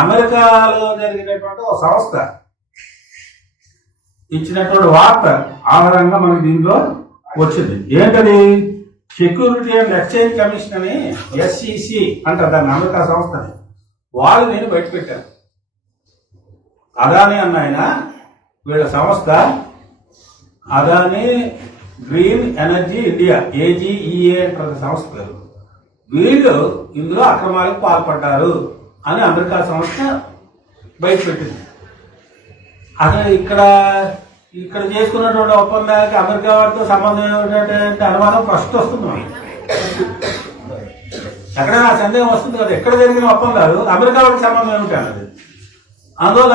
అమెరికాలో జరిగినటువంటి ఒక సంస్థ ఇచ్చినటువంటి వార్త ఆధారంగా మనకి దీంట్లో వచ్చింది. ఏంటది? సెక్యూరిటీ అండ్ ఎక్స్చేంజ్ కమిషన్ అని SEC అంటారు దాన్ని, అమెరికా సంస్థని. వాళ్ళు నేను బయట పెట్టాను. అదాని అన్న ఆయన, వీళ్ళ సంస్థ Adani green energy India AGEA అంటారు సంస్థ. వీళ్ళు ఇందులో అక్రమాలకు పాల్పడ్డారు అని అమెరికా సంస్థ బయట పెట్టింది. అసలు ఇక్కడ చేసుకున్నటువంటి ఒప్పందానికి అమెరికా వారితో సంబంధం ఏమిటంటే అనుమానం ఫస్ట్ వస్తుంది. ఎక్కడైనా సందేహం వస్తుంది కదా, ఎక్కడ జరిగిన ఒప్పందాలు అమెరికా వారికి సంబంధం ఏమిటి అన్నది. అందువల్ల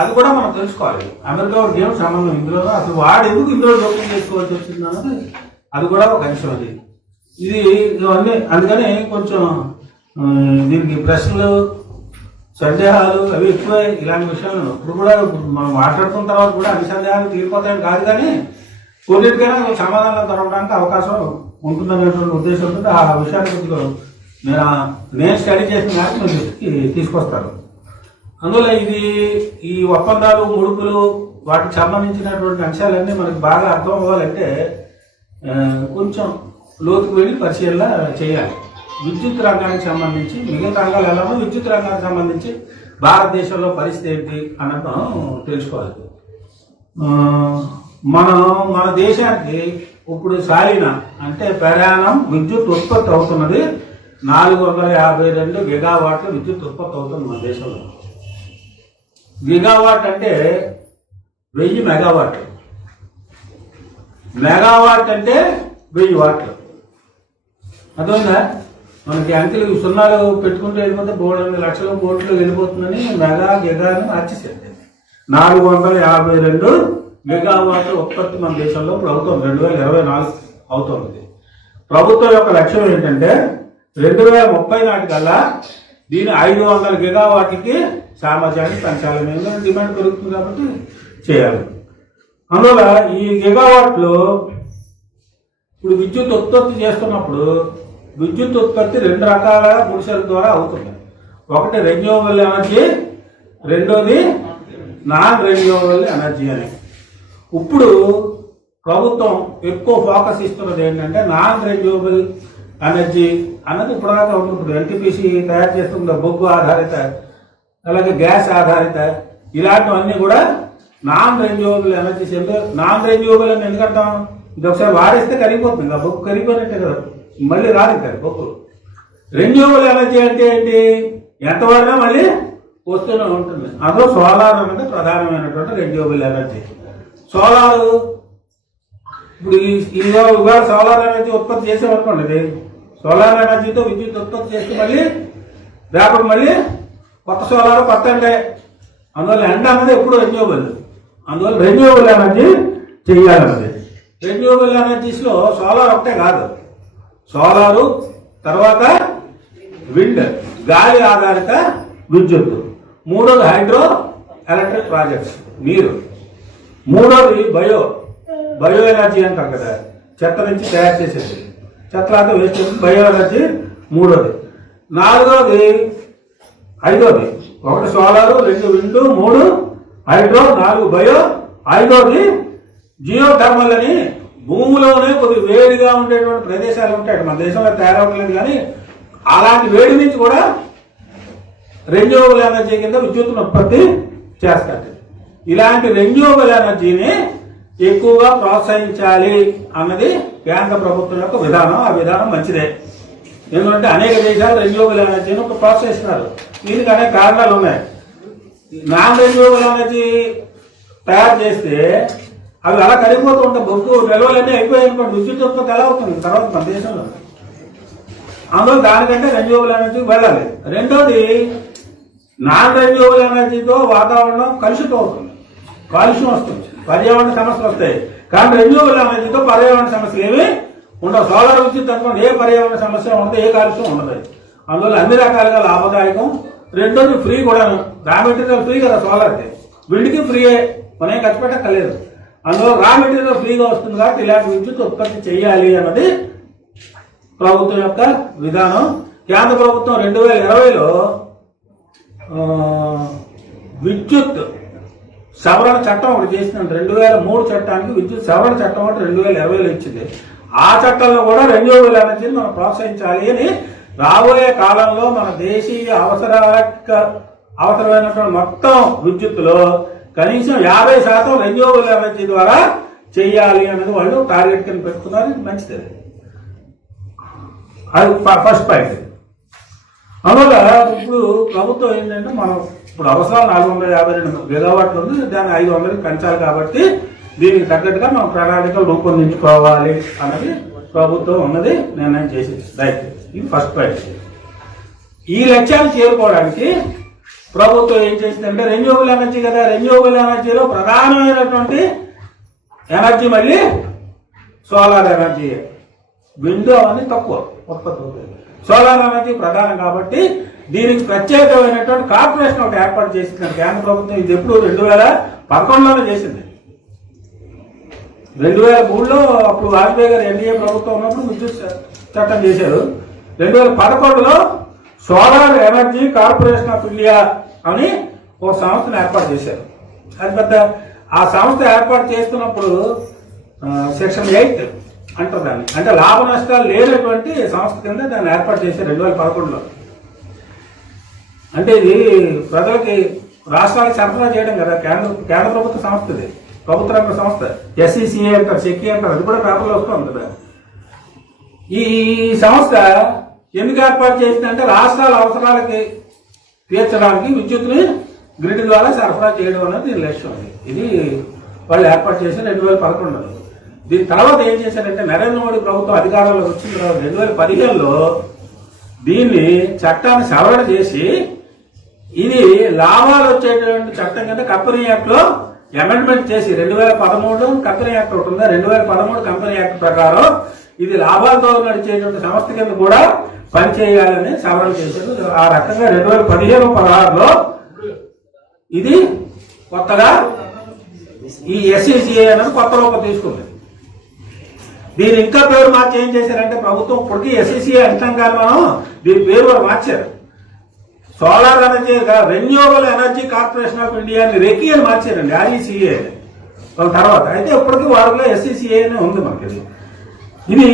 అది కూడా మనం తెలుసుకోవాలి. అమెరికా వారికి ఏమిటి సంబంధం ఇందులో, అసలు వాడు ఎందుకు ఇందులో జోక్యం చేసుకోవాల్సి వచ్చింది అన్నది అది కూడా ఒక అంశం. అది ఇది ఇవన్నీ అందుకని కొంచెం దీనికి ప్రశ్నలు సందేహాలు అవి ఎక్కువ. ఇలాంటి విషయాలు ఇప్పుడు కూడా మనం మాట్లాడుకున్న తర్వాత కూడా అన్ని సందేహాలు తీరిపోతాయని కాదు, కానీ కొన్నిటికైనా సమాధానం దొరకడానికి అవకాశం ఉంటుందనేటువంటి ఉద్దేశంతో ఆ విషయాన్ని కొద్దిగా నేను స్టడీ చేసిన దానికి మీరు తీసుకొస్తారు. అందువల్ల ఈ ఒప్పందాలు ముడుపులు వాటికి సంబంధించినటువంటి అంశాలన్నీ మనకు బాగా అర్థం అవ్వాలంటే కొంచెం లోతుకు వెళ్ళి పరిశీలన చేయాలి. విద్యుత్ రంగానికి సంబంధించి మిగతా రంగాలు ఎలానో విద్యుత్ రంగానికి సంబంధించి భారతదేశంలో పరిస్థితి ఏంటి అన్నది మనం తెలుసుకోవాలి. మన దేశానికి ఇప్పుడు సాలిన అంటే ప్రయాణం విద్యుత్ ఉత్పత్తి అవుతున్నది 452 గిగావాట్ల విద్యుత్ ఉత్పత్తి అవుతుంది మన దేశంలో. గిగావాట్ అంటే 1000 మెగావాట్లు. మెగావాట్ అంటే 1000 వాట్లు. అర్థమైందా? మనకి అంకెలు సున్నాలు పెట్టుకుంటూ వెళ్ళిపోతే 300 లక్షల కోట్లు వెళ్ళిపోతుందని మెగా గిగాను మార్చేసేది. 452 గిగావాట్ల ఉత్పత్తి మన దేశంలో ప్రభుత్వం 2024 అవుతుంది. ప్రభుత్వం యొక్క లక్ష్యం ఏంటంటే 2030 నాటికల్లా దీని 500 గిగావాట్లకి సామర్థ్యాన్ని పెంచాలని డిమాండ్ పెరుగుతుంది కాబట్టి చేయాలి. అందువల్ల ఈ గిగావాట్లు ఇప్పుడు విద్యుత్ ఉత్పత్తి చేస్తున్నప్పుడు విద్యుత్ ఉత్పత్తి 2 రకాల పురుషుల ద్వారా అవుతుంది. ఒకటి రెన్యూవబుల్ ఎనర్జీ, రెండోది నాన్ రెన్యూవబుల్ ఎనర్జీ అని. ఇప్పుడు ప్రభుత్వం ఎక్కువ ఫోకస్ ఇస్తున్నది ఏంటంటే నాన్ రెన్యూవబుల్ ఎనర్జీ అన్నది ఇప్పటిదాకా ఉంటుంది. ఇప్పుడు NTPC తయారు చేస్తుంది బొగ్గు ఆధారిత, అలాగే గ్యాస్ ఆధారిత, ఇలాంటివన్నీ కూడా non renewable energy. Non renewable అని ఎందుకంటాం? ఇది ఒకసారి వాడేస్తే కరిగిపోతుంది, ఇంకా బొగ్గు కరిగిపోయినట్టే కదా, మళ్ళీ రాదు ఇంకా బొగ్గు. రెన్యూవబుల్ ఎనర్జీ అంటే ఏంటి? ఎంత వాడినా మళ్ళీ వస్తూనే ఉంటుంది. అందులో సోలార్ అనేది ప్రధానమైనటువంటి రెన్యూవబుల్ ఎనర్జీ. సోలారు ఇప్పుడు ఇవాళ సోలార్ ఎనర్జీ ఉత్పత్తి చేసామనుకోండి, సోలార్ ఎనర్జీతో విద్యుత్ ఉత్పత్తి చేస్తే మళ్ళీ రేపటి మళ్ళీ కొత్త సోలార్ కొత్త అంటే, అందువల్ల ఎండ అన్నది ఎప్పుడు రెన్యూవబుల్. అందువల్ల రెన్యూవబుల్ ఎనర్జీ చేయాలన్నది. రెన్యూవబుల్ ఎనర్జీస్లో సోలార్ ఒకటే కాదు, సోలారు తర్వాత విండ్ గాలి ఆధారిత విద్యుత్, మూడోది హైడ్రో ఎలక్ట్రిక్ ప్రాజెక్ట్స్ నీరు, మూడోది బయో ఎనర్జీ అంటారు కదా, చెత్త నుంచి తయారు చేసేది, చెత్త అంతా వేస్ట్ చేసి బయో ఎనర్జీ మూడోది. నాలుగోది ఐదోది, ఒకటి సోలారు, 2 విండు, 3 హైడ్రో, 4 బయో, ఐదోది జియో థర్మల్ అని భూమిలోనే కొద్ది వేడిగా ఉండేటువంటి ప్రదేశాలు ఉంటాయి. మన దేశంలో తయారవట్లేదు కానీ అలాంటి వేడి నుంచి కూడా రెన్యూవబుల్ ఎనర్జీ కింద విద్యుత్తును ఉత్పత్తి చేస్తారు. ఇలాంటి రెన్యూవబుల్ ఎనర్జీని ఎక్కువగా ప్రోత్సహించాలి అన్నది కేంద్ర ప్రభుత్వం యొక్క విధానం. ఆ విధానం మంచిదే, ఎందుకంటే అనేక దేశాలు రెన్యూవబుల్ ఎనర్జీని ప్రోత్సహిస్తున్నారు. దీనికి అనేక కారణాలు ఉన్నాయి. నాన్ రెన్యూవబుల్ ఎనర్జీ తయారు చేస్తే అవి అలా కరిగిపోతూ ఉంటాయి, బొగ్గు నిల్వలన్నీ అయిపోయాయి అనుకోండి, విద్యుత్ ఉత్పత్తి ఎలా అవుతుంది తర్వాత మన దేశంలో. అందులో దానికంటే రెన్యూవబుల్ ఎనర్జీకి వెళ్ళాలి. రెండోది నాన్ రెన్యూవబుల్ ఎనర్జీతో వాతావరణం కలుషితం అవుతుంది, కాలుష్యం వస్తుంది, పర్యావరణ సమస్యలు వస్తాయి. కానీ రెన్యూవబుల్ ఎనర్జీతో పర్యావరణ సమస్యలు ఏమి ఉండవు. సోలార్ విద్యుత్ అనుకోండి, ఏ పర్యావరణ సమస్య ఉండదు, ఏ కాలుష్యం ఉండదు. అందువల్ల అన్ని రకాలుగా లాభదాయకం. రెండోది ఫ్రీ కూడాను, రా మెటీరియల్ ఫ్రీ కదా సోలార్కి, విండ్కి ఫ్రీయే, మనం ఖర్చు పెట్టక్కర్లేదు. అందులో రా మెటీరియల్ ఫ్రీగా వస్తుంది కాబట్టి ఇలాంటి విద్యుత్ ఉత్పత్తి చేయాలి అన్నది ప్రభుత్వం యొక్క విధానం. కేంద్ర ప్రభుత్వం 2020లో విద్యుత్ సవరణ చట్టం ఒకటి చేసిందండి. 2003 చట్టానికి విద్యుత్ సవరణ చట్టం ఒకటి 2020లో ఇచ్చింది. ఆ చట్టంలో కూడా రెన్యూవబుల్ ఎనర్జీని మనం ప్రోత్సహించాలి అని రాబోయే కాలంలో మన దేశీయ అవసరమైనటువంటి మొత్తం విద్యుత్తులో కనీసం 50% రెన్యూవబుల్ ఎనర్జీ ద్వారా చేయాలి అనేది వాళ్ళు టార్గెట్ కింద పెట్టుకున్నారు. ఇది మంచిది. అది ఫస్ట్ పాయింట్. అందువల్ల ఇప్పుడు ప్రభుత్వం ఏంటంటే మనం ఇప్పుడు అవసరాలు 452 గిగావాట్లు ఉంది, దాన్ని 500కి పెంచాలి. కాబట్టి దీనికి తగ్గట్టుగా మనం ప్రణాళికలు రూపొందించుకోవాలి అన్నది ప్రభుత్వం ఉన్నది నిర్ణయం చేసింది. రైట్. ఇది ఫస్ట్ పాయింట్. ఈ లక్ష్యాన్ని చేరుకోవడానికి ప్రభుత్వం ఏం చేసిందంటే రెన్యూవబుల్ ఎనర్జీ కదా, రెన్యూవబుల్ ఎనర్జీలో ప్రధానమైనటువంటి ఎనర్జీ మళ్ళీ సోలార్ ఎనర్జీ. విండ్ అవన్నీ తక్కువ ఉత్పత్తి అవుతుంది. సోలార్ ఎనర్జీ ప్రధానం కాబట్టి దీనికి ప్రత్యేకమైనటువంటి కార్పొరేషన్ ఒకటి ఏర్పాటు చేసింది కేంద్ర ప్రభుత్వం. ఇది ఎప్పుడు 2011లోనే చేసింది. 2003లో అప్పుడు వాజ్పేయి గారు ఎన్డీఏ ప్రభుత్వం ఉన్నప్పుడు విద్యుత్ చట్టం చేశారు. 2011లో solar energy corporation of India అని ఒక సంస్థను ఏర్పాటు చేశారు. అది పెద్ద ఆ సంస్థ ఏర్పాటు చేస్తున్నప్పుడు సెక్షన్ 8 అంటారు దాన్ని, అంటే లాభ నష్టాలు లేనటువంటి సంస్థ కింద దాన్ని ఏర్పాటు చేశారు 2011లో. అంటే ఇది ప్రజలకి రాష్ట్రాలకు సరఫరా చేయడం కదా, కేంద్ర ప్రభుత్వ సంస్థ, ఇది ప్రభుత్వ రంగ సంస్థ. SECA అంటారు, సెక్కి అంటారు, అది కూడా పేపర్లో వస్తుంది కదా. ఈ సంస్థ ఎందుకు ఏర్పాటు చేసిందంటే రాష్ట్రాల అవసరాలకి తీర్చడానికి విద్యుత్ని గ్రిడ్ ద్వారా సరఫరా చేయడం అనేది దీని లక్ష్యం. ఇది వాళ్ళు ఏర్పాటు చేశారు 2011లో. దీని తర్వాత ఏం చేశారంటే నరేంద్ర మోడీ ప్రభుత్వం అధికారంలోకి వచ్చిన తర్వాత 2015లో దీన్ని చట్టాన్ని సవరణ చేసి ఇది లాభాలు వచ్చేటువంటి చట్టం కింద కంపెనీ యాక్ట్లో అమెండ్మెంట్ చేసి 2013 కంపెనీ యాక్ట్ ఒకటి ఉందా, 2013 కంపెనీ యాక్ట్ ప్రకారం ఇది లాభాలతో నడిచేటువంటి సంస్థ కింద కూడా పనిచేయాలని సవరణ చేశారు. ఆ రకంగా 2015-16లో ఇది కొత్తగా ఈ SECA అనేది కొత్త రూపం తీసుకుంది. దీని ఇంకా పేరు మార్చి ఏం చేశారంటే ప్రభుత్వం ఇప్పటికీ SECA అంటాం కానీ మనం దీని పేరు వారు మార్చారు. Solar energy renewable energy corporation of India అని రెకి అని మార్చారండి, RECA వాళ్ళ తర్వాత. అయితే ఇప్పటికీ వారిలో SECA అనే ఉంది మనకి. ఇది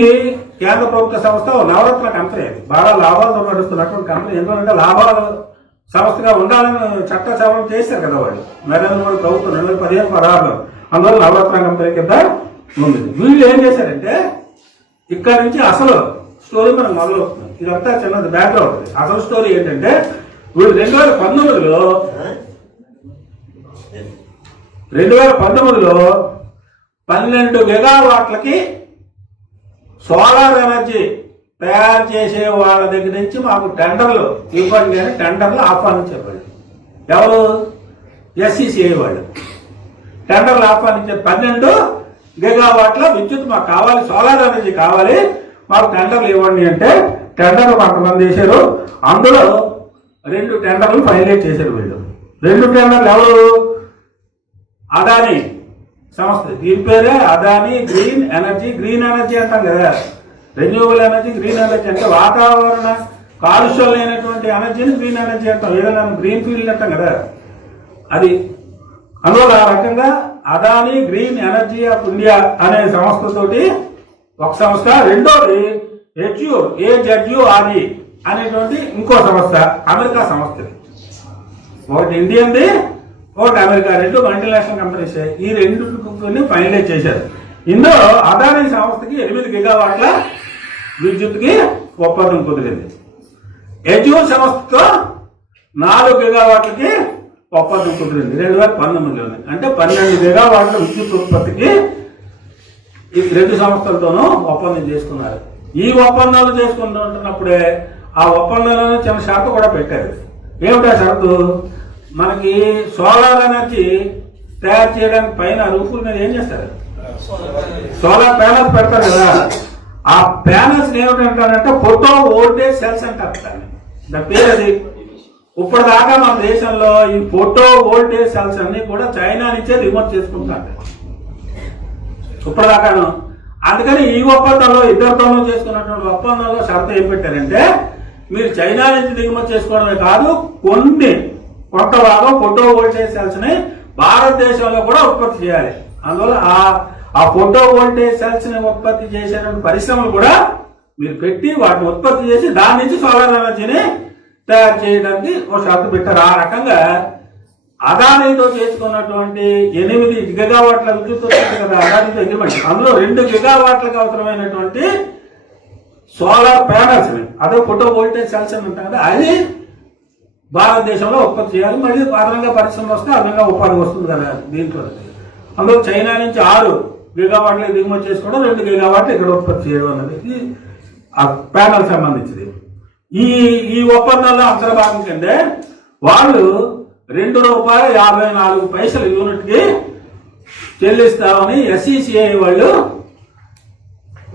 కేంద్ర ప్రభుత్వ సంస్థ, నవరత్న కంపెనీ. అది బాగా లాభాలతో నడుస్తున్నటువంటి కంపెనీ. ఎందుకంటే లాభాలు సంస్థగా ఉండాలని చట్ట సవరణ చేశారు కదా వాళ్ళు నరేంద్ర మోడీ ప్రభుత్వం 2015-16లో. అందువల్ల నవరత్న కంపెనీ కింద ఉంది. వీళ్ళు ఏం చేశారంటే ఇక్కడ నుంచి అసలు స్టోరీ మనకు మొదలవుతుంది. ఇదంతా చిన్నది బ్యాక్గ్రౌండ్. అసలు స్టోరీ ఏంటంటే వీళ్ళు 2019లో 12 గిగావాట్లకి సోలార్ ఎనర్జీ తయారు చేసే వాళ్ళ దగ్గర నుంచి మాకు టెండర్లు ఇవ్వండి అని టెండర్లు ఆహ్వానించారు వాళ్ళు. ఎవరు? SECA వాళ్ళు టెండర్లు ఆహ్వానించారు. 12 గిగావాట్ల విద్యుత్ మాకు కావాలి, సోలార్ ఎనర్జీ కావాలి, మాకు టెండర్లు ఇవ్వండి అంటే టెండర్లు కొంతమంది వేశారు. అందులో 2 టెండర్లు ఫైనలైజ్ చేశారు వీళ్ళు. 2 టెండర్లు ఎవరు? అదానీ సంస్థ. దీని పేరే Adani green energy. Green energy అంటాం కదా, రెన్యూవబుల్ ఎనర్జీ, గ్రీన్ ఎనర్జీ అంటే వాతావరణ కాలుష్యం లేనటువంటి ఎనర్జీని గ్రీన్ ఎనర్జీ అంటాం. ఏదైనా గ్రీన్ ఫీల్డ్ అంటాం కదా అది. అందువల్ల ఆ రకంగా Adani green energy of India అనే సంస్థతోటి ఒక సంస్థ, రెండోది HURE అనేటువంటి ఇంకో సంస్థ, అమెరికా సంస్థ. ఒకటి ఇండియన్ది, ఒకటి అమెరికా, 2 మల్టీనేషనల్ కంపెనీస్. ఈ 2 ఫైనలైజ్ చేశారు. ఇందులో అదానీ సంస్థకి 8 గిగావాట్ల విద్యుత్కి ఒప్పందం కుదిరింది. HURE సంస్థతో 4 గిగావాట్లకి ఒప్పందం కుదిరింది 2019లోనే. అంటే 12 గిగావాట్ల విద్యుత్ ఉత్పత్తికి ఈ 2 సంస్థలతోనూ ఒప్పందం చేసుకున్నారు. ఈ ఒప్పందాలు చేసుకుంటున్నప్పుడే ఆ ఒప్పందంలోనే చిన్న షరతు కూడా పెట్టారు. ఏమిటా షరతు? మనకి సోలార్ ఎనర్జీ తయారు చేయడానికి పైన రూపుల మీద ఏం చేస్తారు? సోలార్ ప్యానల్స్ పెడతారు కదా. ఆ ప్యానల్స్ ఏమిటంటారంటే ఫోటో వోల్టేజ్ సెల్స్ అంటారు. దాని పేరు అది. ఇప్పటిదాకా మన దేశంలో ఈ ఫోటో వోల్టేజ్ సెల్స్ అన్ని కూడా చైనా నుంచే దిగుమతి చేసుకుంటారు ఇప్పటిదాకాను. అందుకని ఈ ఒప్పందంలో ఇద్దరితోనూ చేసుకున్నటువంటి ఒప్పందంలో షరతు ఏం పెట్టారంటే మీరు చైనా నుంచి దిగుమతి చేసుకోవడమే కాదు, కొన్ని కొంత భాగం ఫోటో వోల్టేజ్ సెల్స్ ని భారతదేశంలో కూడా ఉత్పత్తి చేయాలి. అందువల్ల ఆ ఫోటో వోల్టేజ్ సెల్స్ ని ఉత్పత్తి చేసేటువంటి పరిశ్రమలు కూడా మీరు పెట్టి వాటిని ఉత్పత్తి చేసి దాని నుంచి సోలార్ ఎనర్జీని తయారు చేయడానికి ఒక షరతు పెట్టారు. ఆ రకంగా అదానీతో చేసుకున్నటువంటి 8 గిగావాట్ల విద్యుత్ ఉత్పత్తి కదా అదానీతో అగ్రిమెంట్. అందులో 2 గిగావాట్లకు అవసరమైనటువంటి సోలార్ ప్యానల్స్ ని అదే ఫోటో వోల్టేజ్ సెల్స్ అని ఉంటాయి కదా అది భారతదేశంలో ఉత్పత్తి చేయాలి. మళ్ళీ అదనంగా పరిశ్రమలు వస్తే అదనంగా ఉపాధి వస్తుంది కదా దీంట్లో. అందులో చైనా నుంచి 6 గిగావాట్లకు దిగుమతి చేసుకోవడం, 2 గిగావాట్లు ఇక్కడ ఉత్పత్తి చేయడం అనేది ఆ ప్యానల్ సంబంధించింది. ఈ ఒప్పందంలో అంతర్భాగం కిందే వాళ్ళు ₹2.54 యూనిట్ కి చెల్లిస్తామని SECI వాళ్ళు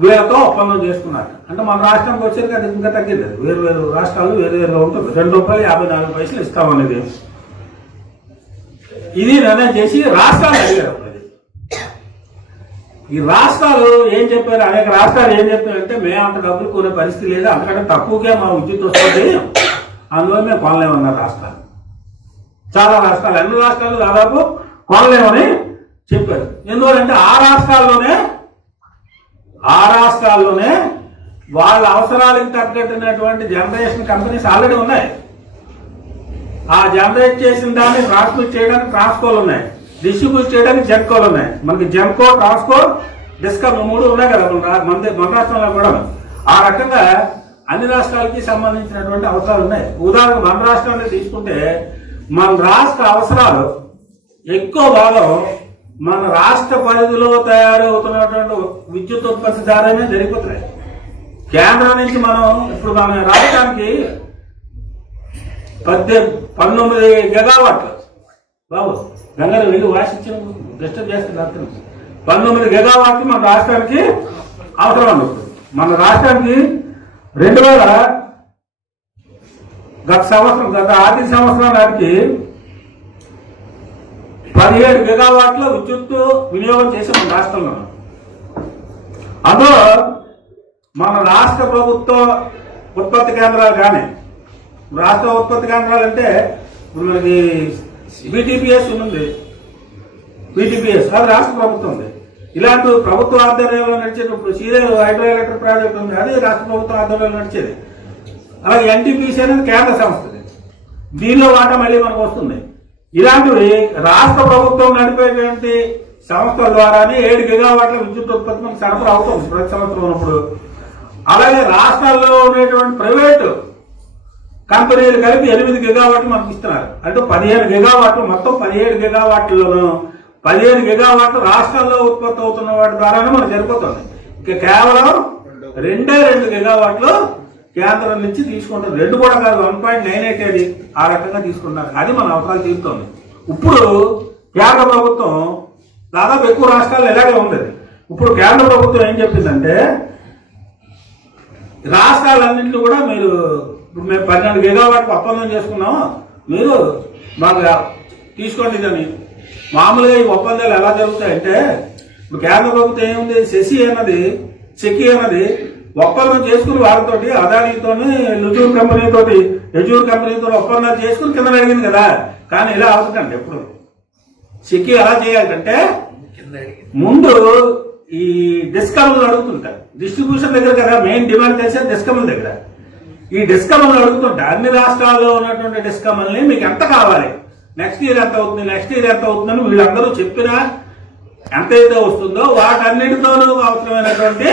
వీళ్ళతో ఒప్పందం చేసుకున్నారు. అంటే మన రాష్ట్రానికి వచ్చేది అది ఇంకా తగ్గింది. వేరు రాష్ట్రాలు వేరుగా ఉంటుంది. ₹2.54 ఇస్తామనేది ఇది నిర్ణయం చేసి రాష్ట్రాలు అడిగారు. ఈ రాష్ట్రాలు ఏం చెప్పారు, అనేక రాష్ట్రాలు ఏం చెప్పారంటే మేము అంత డబ్బులు కొనే పరిస్థితి లేదు, అంతకంటే తక్కువగా మా విద్యుత్ వస్తుంది, అందువల్ల మేము కొనలేమన్నారు రాష్ట్రాలు. చాలా రాష్ట్రాలు, అన్ని రాష్ట్రాలు దాదాపు కొనలేమని చెప్పారు. ఎందుకంటే ఆ రాష్ట్రాల్లోనే వాళ్ళ అవసరాలకు తగ్గట్టున్నటువంటి జనరేషన్ కంపెనీస్ ఆల్రెడీ ఉన్నాయి. ఆ జనరేట్ చేసిన దాన్ని ట్రాన్స్మిట్ చేయడానికి ట్రాన్స్కోలు ఉన్నాయి, డిస్ట్రిబ్యూట్ చేయడానికి జెన్కోలు ఉన్నాయి. మనకి జెన్కో, ట్రాన్స్కో, డిస్కమ్ 3 ఉన్నాయి కదా మన రాష్ట్రంలో కూడా. ఆ రకంగా అన్ని రాష్ట్రాలకి సంబంధించినటువంటి అవసరాలు ఉన్నాయి. ఉదాహరణకు మన రాష్ట్రాన్ని తీసుకుంటే మన రాష్ట్ర అవసరాలు ఎక్కువ భాగం మన రాష్ట్ర పరిధిలో తయారవుతున్నటువంటి విద్యుత్ ఉత్పత్తి ద్వారానే జరిగిపోతున్నాయి. కేంద్రం నుంచి మనం ఇప్పుడు మన రాష్ట్రానికి 19 గిగావాట్లు బాబు గంగారు వెళ్ళి వాసిచ్చిన డిస్టర్బ్ చేస్తున్నారు. 19 గిగావాట్లు మన రాష్ట్రానికి అవసరం అన్నప్పుడు మన రాష్ట్రానికి 2000 గత ఆర్థిక సంవత్సరం నాటికి 17 గిగావాట్ల విద్యుత్ వినియోగం చేసాం మన రాష్ట్రంలో. అందులో మన రాష్ట్ర ప్రభుత్వ ఉత్పత్తి కేంద్రాలు కానీ, రాష్ట్ర ఉత్పత్తి కేంద్రాలు అంటే ఇప్పుడు మనకి BTPS ఉంది, BTPS అది రాష్ట్ర ప్రభుత్వం ఉంది. ఇలాంటి ప్రభుత్వ ఆధ్వర్యంలో నడిచేది ఇప్పుడు సీరియల్ హైడ్రో ఎలక్ట్రిక్ ప్రాజెక్ట్ ఉంది, అది రాష్ట్ర ప్రభుత్వ ఆధ్వర్యంలో నడిచేది. అలాగే NTPC అనేది కేంద్ర సంస్థది, దీనిలో వాటా మళ్ళీ మనకు వస్తుంది. ఇలాంటివి రాష్ట్ర ప్రభుత్వం నడిపేటువంటి సంస్థల ద్వారానే 7 గిగావాట్ల విద్యుత్ ఉత్పత్తి మనకు సరఫరా అవుతుంది ప్రతి సంవత్సరం ఉన్నప్పుడు. అలాగే రాష్ట్రాల్లో ఉండేటువంటి ప్రైవేటు కంపెనీలు కలిపి 8 గిగావాట్లు మనకు ఇస్తున్నారు. అంటే 15 గిగావాట్లు, మొత్తం 17 గిగావాట్లను 15 గిగావాట్లు రాష్ట్రాల్లో ఉత్పత్తి అవుతున్న వాటి ద్వారానే మనకు సరిపోతుంది. ఇక కేవలం 2 గిగావాట్లు కేంద్రం నుంచి తీసుకుంటారు. 2 కూడా కాదు, 1.98 అది ఆ రకంగా తీసుకుంటారు. అది మన అవసరాలు తీరుతోంది. ఇప్పుడు కేంద్ర ప్రభుత్వం దాదాపు ఎక్కువ రాష్ట్రాల్లో ఇలాగే ఉండేది. ఇప్పుడు కేంద్ర ప్రభుత్వం ఏం చెప్పిందంటే రాష్ట్రాలన్నింటినీ కూడా మీరు మేము 12 గిగావాట్లకు ఒప్పందం చేసుకున్నాము, మీరు మాకు తీసుకోండి. ఇదని మామూలుగా ఈ ఒప్పందాలు ఎలా జరుగుతాయంటే ఇప్పుడు కేంద్ర ప్రభుత్వం ఏముంది, సెకి అన్నది ఒప్పందం చేసుకుని వారితోటి అదానీతోని ఎజ్యూర్ కంపెనీతో ఒప్పందాలు చేసుకుని కింద అడిగింది కదా. కానీ ఇలా అవుతుందండి, ఎప్పుడు సెకి ఎలా చేయాలంటే ముందు ఈ డిస్కమ్లు అడుగుతుంటారు, డిస్ట్రిబ్యూషన్ దగ్గర కదా మెయిన్ డిమాండ్ తెలిసేది డిస్కమ్ల దగ్గర. ఈ డిస్కమ్లు అడుగుతుంటే అన్ని రాష్ట్రాల్లో ఉన్నటువంటి డిస్కమ్ల్ని మీకు ఎంత కావాలి, నెక్స్ట్ ఇయర్ ఎంత అవుతుందని వీళ్ళందరూ చెప్పినా ఎంతైతే వస్తుందో వాటన్నిటితోనూ అవసరమైనటువంటి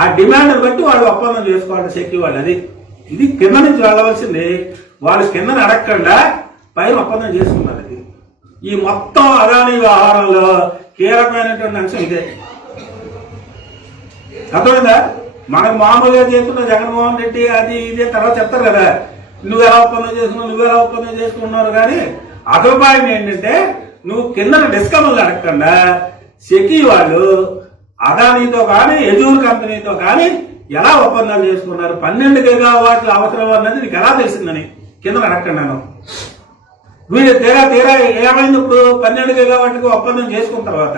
ఆ డిమాండ్ బట్టి వాళ్ళు ఒప్పందం చేసుకోవాలి సెక్కి వాళ్ళు. ఇది కింద నుంచి వెళ్ళవలసింది, వాళ్ళు కిందని అడగకుండా పైన ఒప్పందం చేసుకున్నారు. ఇది ఈ మొత్తం అదానీ వ్యవహారంలో కీలకమైనటువంటి అంశం ఇదే. అర్థమైందా? మనకు మామూలుగా చేస్తున్న జగన్మోహన్ రెడ్డి అది ఇదే తర్వాత చెప్తారు కదా, నువ్వు ఎలా ఒప్పందం చేసుకున్నారు. కానీ అసలు పాయింట్ ఏంటంటే నువ్వు కింద డిస్కమ్లు అడగకుండా సెకి వాళ్ళు అదానీతో కానీ ఎజ్యూర్ కంపెనీతో కానీ ఎలా ఒప్పందాలు చేసుకున్నారు, 12 గిగావాట్ల అవసరం అన్నది నీకు ఎలా తెలిసిందని కింద అడగండి. వీళ్ళు తీరా ఏమైంది, ఇప్పుడు 12 గిగావాట్లకి ఒప్పందం చేసుకున్న తర్వాత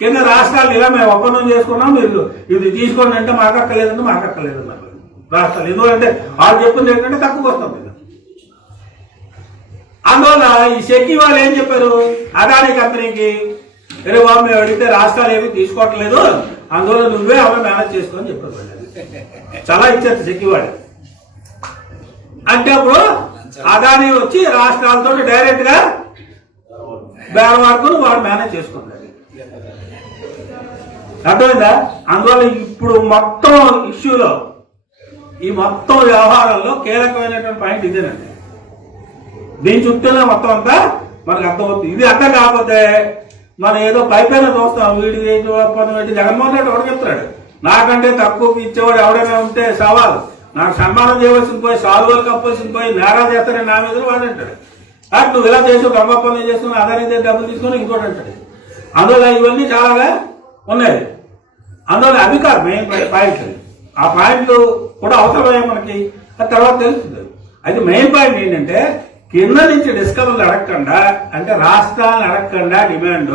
కింద రాష్ట్రాలు ఇలా మేము ఒప్పందం చేసుకున్నాం, మీరు ఇది తీసుకోండి అంటే మాకక్కర్లేదన్నారు రాష్ట్రాలు. ఎందుకంటే వాళ్ళు చెప్పింది ఏంటంటే తక్కువ వస్తుంది. అందువల్ల ఈ సెక్కి వాళ్ళు ఏం చెప్పారు అదానీ కంపెనీకి, అరే బాబు మేము అడిగితే రాష్ట్రాలు ఏమి తీసుకోవట్లేదు, అందువల్ల నువ్వే అవి మేనేజ్ చేసుకొని చెప్పారు. చాలా ఇచ్చారు సెక్కి వాళ్ళు. అంటే అప్పుడు అదానీ వచ్చి రాష్ట్రాలతో డైరెక్ట్ గా బేర వరకు వాడు మేనేజ్ చేసుకున్నాడు. అర్థమైందా? అందువల్ల ఇప్పుడు మొత్తం ఇష్యూలో ఈ మొత్తం వ్యవహారంలో కీలకమైనటువంటి పాయింట్ ఇదేనండి. దీని చుట్టూనే మొత్తం అంతా మనకు అర్థమవుతుంది. ఇది అర్థం కాకపోతే మనం ఏదో పైపైన చూస్తాం, వీడి జగన్మోహన్ రెడ్డి ఒకటి చెప్తున్నాడు, నాకంటే తక్కువ ఇచ్చేవాడు ఎవడైనా ఉంటే సవాల్, నాకు సన్మానం చేయవలసింది పోయి సాల్వలు కప్పాల్సింది పోయి నేరాలు చేస్తానని నా మీద వాడు అంటాడు. అటు నువ్వు ఇలా చేసావు, గమ్మ పనులు చేసుకుని అదాని డబ్బులు తీసుకొని ఇంకోటి అంటాడు. అందువల్ల ఇవన్నీ చాలా ఉన్నాయి. అందువల్ల అవి కాదు మెయిన్ పాయింట్లు. ఆ పాయింట్లు కూడా అవసరమయ్యే మనకి ఆ తర్వాత తెలుస్తుంది. అయితే మెయిన్ పాయింట్ ఏంటంటే కింద నుంచి డిస్కవర్లు అడగకుండా, అంటే రాష్ట్రాలను అడగకుండా డిమాండ్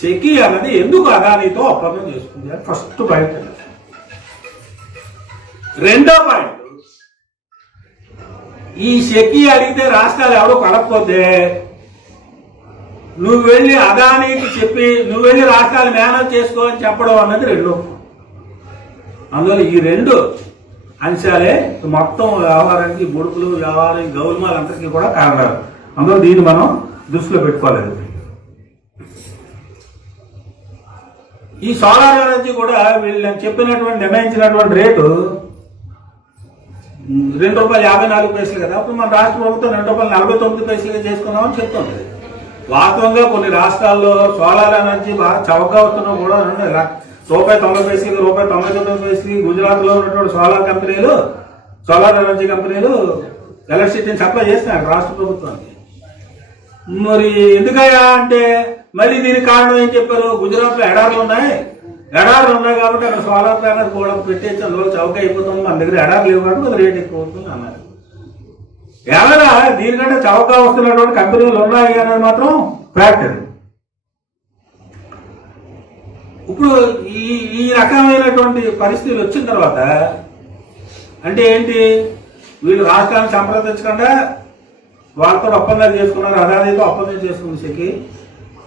సెకీ అన్నది ఎందుకు అదానితో ఒప్పందం చేసుకుంది అని ఫస్ట్ పాయింట్. రెండో పాయింట్, ఈ సెకీ అడిగితే రాష్ట్రాలు ఎవరు కొనకపోతే నువ్వు వెళ్ళి అదానికి చెప్పి నువ్వు వెళ్ళి రాష్ట్రాలు మేనేజ్ చేసుకో అని చెప్పడం అన్నది రెండో. అందువల్ల ఈ రెండు అంశాలే మొత్తం వ్యవహారానికి, బుడుపులు వ్యవహారం గౌల్మాలందరికీ కూడా కారణాలు. అందులో దీన్ని మనం దృష్టిలో పెట్టుకోలేదు. ఈ సోలార్ ఎనర్జీ కూడా వీళ్ళు చెప్పినటువంటి నిర్ణయించినటువంటి రేటు ₹2.54 కదా. అప్పుడు మన రాష్ట్ర ప్రభుత్వం ₹2.49 చేసుకున్నామని చెప్తుంది. వాస్తవంగా కొన్ని రాష్ట్రాల్లో సోలార్ ఎనర్జీ బాగా చౌకగా వస్తున్నా కూడా ₹1.90, ₹1.99. గుజరాత్ లో ఉన్నటువంటి సోలార్ ఎనర్జీ కంపెనీలు ఎలక్ట్రిసిటీని సప్లై చేస్తున్నారు రాష్ట్ర ప్రభుత్వానికి. మరి ఎందుకయ్యా అంటే మళ్ళీ దీనికి కారణం ఏం చెప్పారు, గుజరాత్ లో ఎడార్లు ఉన్నాయి కాబట్టి అక్కడ సోలార్ ప్యానల్ కూడా పెట్టేసి అందులో చౌక అయిపోతుంది, మన దగ్గర ఎడార్లు లేవు కాబట్టి రేట్ ఎక్కువ అవుతుంది అన్నారు. ఏమైనా దీనికంటే చౌక వస్తున్నటువంటి కంపెనీలు ఉన్నాయి అనేది మాత్రం ఫ్యాక్ట్. ఇప్పుడు ఈ రకమైనటువంటి పరిస్థితులు వచ్చిన తర్వాత అంటే ఏంటి, వీళ్ళు రాష్ట్రాన్ని సంప్రదించకుండా వాళ్ళతో ఒప్పందాలు చేసుకున్నారు, అదానితో ఒప్పందం చేసుకుని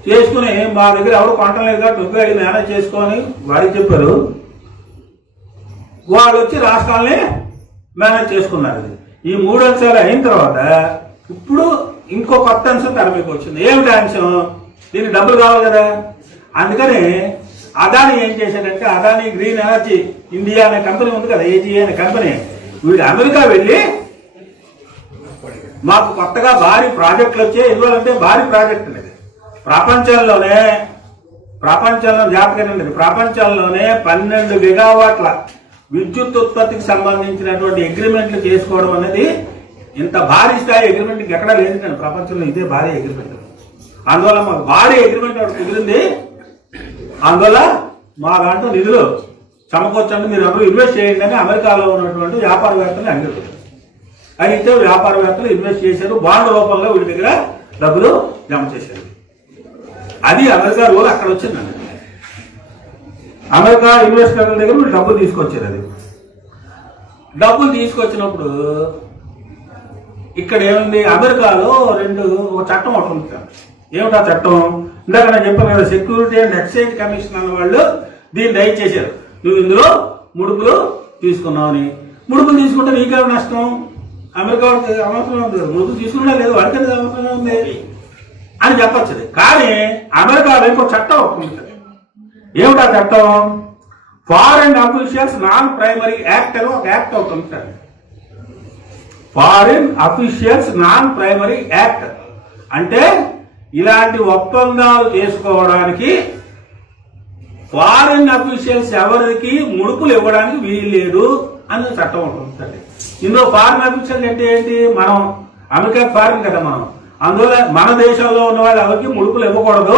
చేసుకుని మా దగ్గర ఎవరు కొంటం లేదు కాబట్టి నువ్వే వెళ్ళి మేనేజ్ చేసుకొని వాడికి చెప్పారు. వాళ్ళు వచ్చి రాష్ట్రాలని మేనేజ్ చేసుకున్నారు. ఈ 3 అంశాలు అయిన తర్వాత ఇప్పుడు ఇంకో కొత్త అంశం తెర మీకు వచ్చింది. ఏమిటి అంశం, దీనికి డబ్బులు కావాలి కదా. అందుకని అదాని ఏం చేశాడంటే, అదాని గ్రీన్ ఎనర్జీ ఇండియా అనే కంపెనీ ఉంది కదా, ఏజీఏ అనే కంపెనీ, వీడు అమెరికా వెళ్ళి మాకు కొత్తగా భారీ ప్రాజెక్టులు వచ్చాయి. ఎందువల్లంటే భారీ ప్రాజెక్ట్ అనేది ప్రపంచంలోనే జాతకండి, ప్రపంచంలోనే 12 గిగావాట్ల విద్యుత్ ఉత్పత్తికి సంబంధించినటువంటి అగ్రిమెంట్లు చేసుకోవడం అనేది ఇంత భారీ స్థాయి అగ్రిమెంట్ ఎక్కడా లేదు కానీ ప్రపంచంలో ఇదే భారీ అగ్రిమెంట్. అందువల్ల మాకు భారీ అగ్రిమెంట్ ఒకటి కుదిరింది. అందువల్ల మా దాంట్లో నిధులు సమకూర్చండి, మీరు అందరూ ఇన్వెస్ట్ చేయండి అని అమెరికాలో ఉన్నటువంటి వ్యాపారవేత్తలు అడిగితే వ్యాపారవేత్తలు ఇన్వెస్ట్ చేశారు. బాండ్ రూపంలో వీడి దగ్గర డబ్బులు జమ చేశారు. అది అమెరికా రూల్ అక్కడ వచ్చిందండి. అమెరికా ఇన్వెస్టర్ల దగ్గర వీళ్ళు డబ్బులు తీసుకొచ్చారు. అది డబ్బులు తీసుకొచ్చినప్పుడు ఇక్కడ ఏముంది, అమెరికాలో ఒక చట్టం ఒకటి ఉంది. ఏమిటా చట్టం, ఇందాక నేను చెప్పాను కదా, సెక్యూరిటీ అండ్ ఎక్స్చేంజ్ కమిషన్ అన్న వాళ్ళు దీన్ని దయచేశారు, నువ్వు ఇందులో ముడుపులు తీసుకున్నావని. ముడుపులు తీసుకుంటే నీకేం నష్టం, అమెరికా వాడికి అవసరం ఉంది, ముడుపులు తీసుకున్నా లేదు వాడికి అవసరం ఉంది అని చెప్పచ్చు. కానీ అమెరికాలో ఇంకో చట్టం ఉంటుంది. ఏమిటా చట్టం, foreign officials non primary act అని ఒక యాక్ట్ ఒకటి ఉంటుంది. Foreign officials non primary act అంటే ఇలాంటి ఒప్పందాలు చేసుకోవడానికి ఫారిన్ అఫీషియల్స్ ఎవరికి ముడుపులు ఇవ్వడానికి వీల్లేదు అని చట్టం ఉంటుంది. ఇందులో ఫారిన్ అఫీషియల్స్ అంటే ఏంటి, మనం అమెరికా ఫారిన్ కదా మనం, అందువల్ల మన దేశంలో ఉన్న వాళ్ళు ఎవరికి ముడుపులు ఇవ్వకూడదు,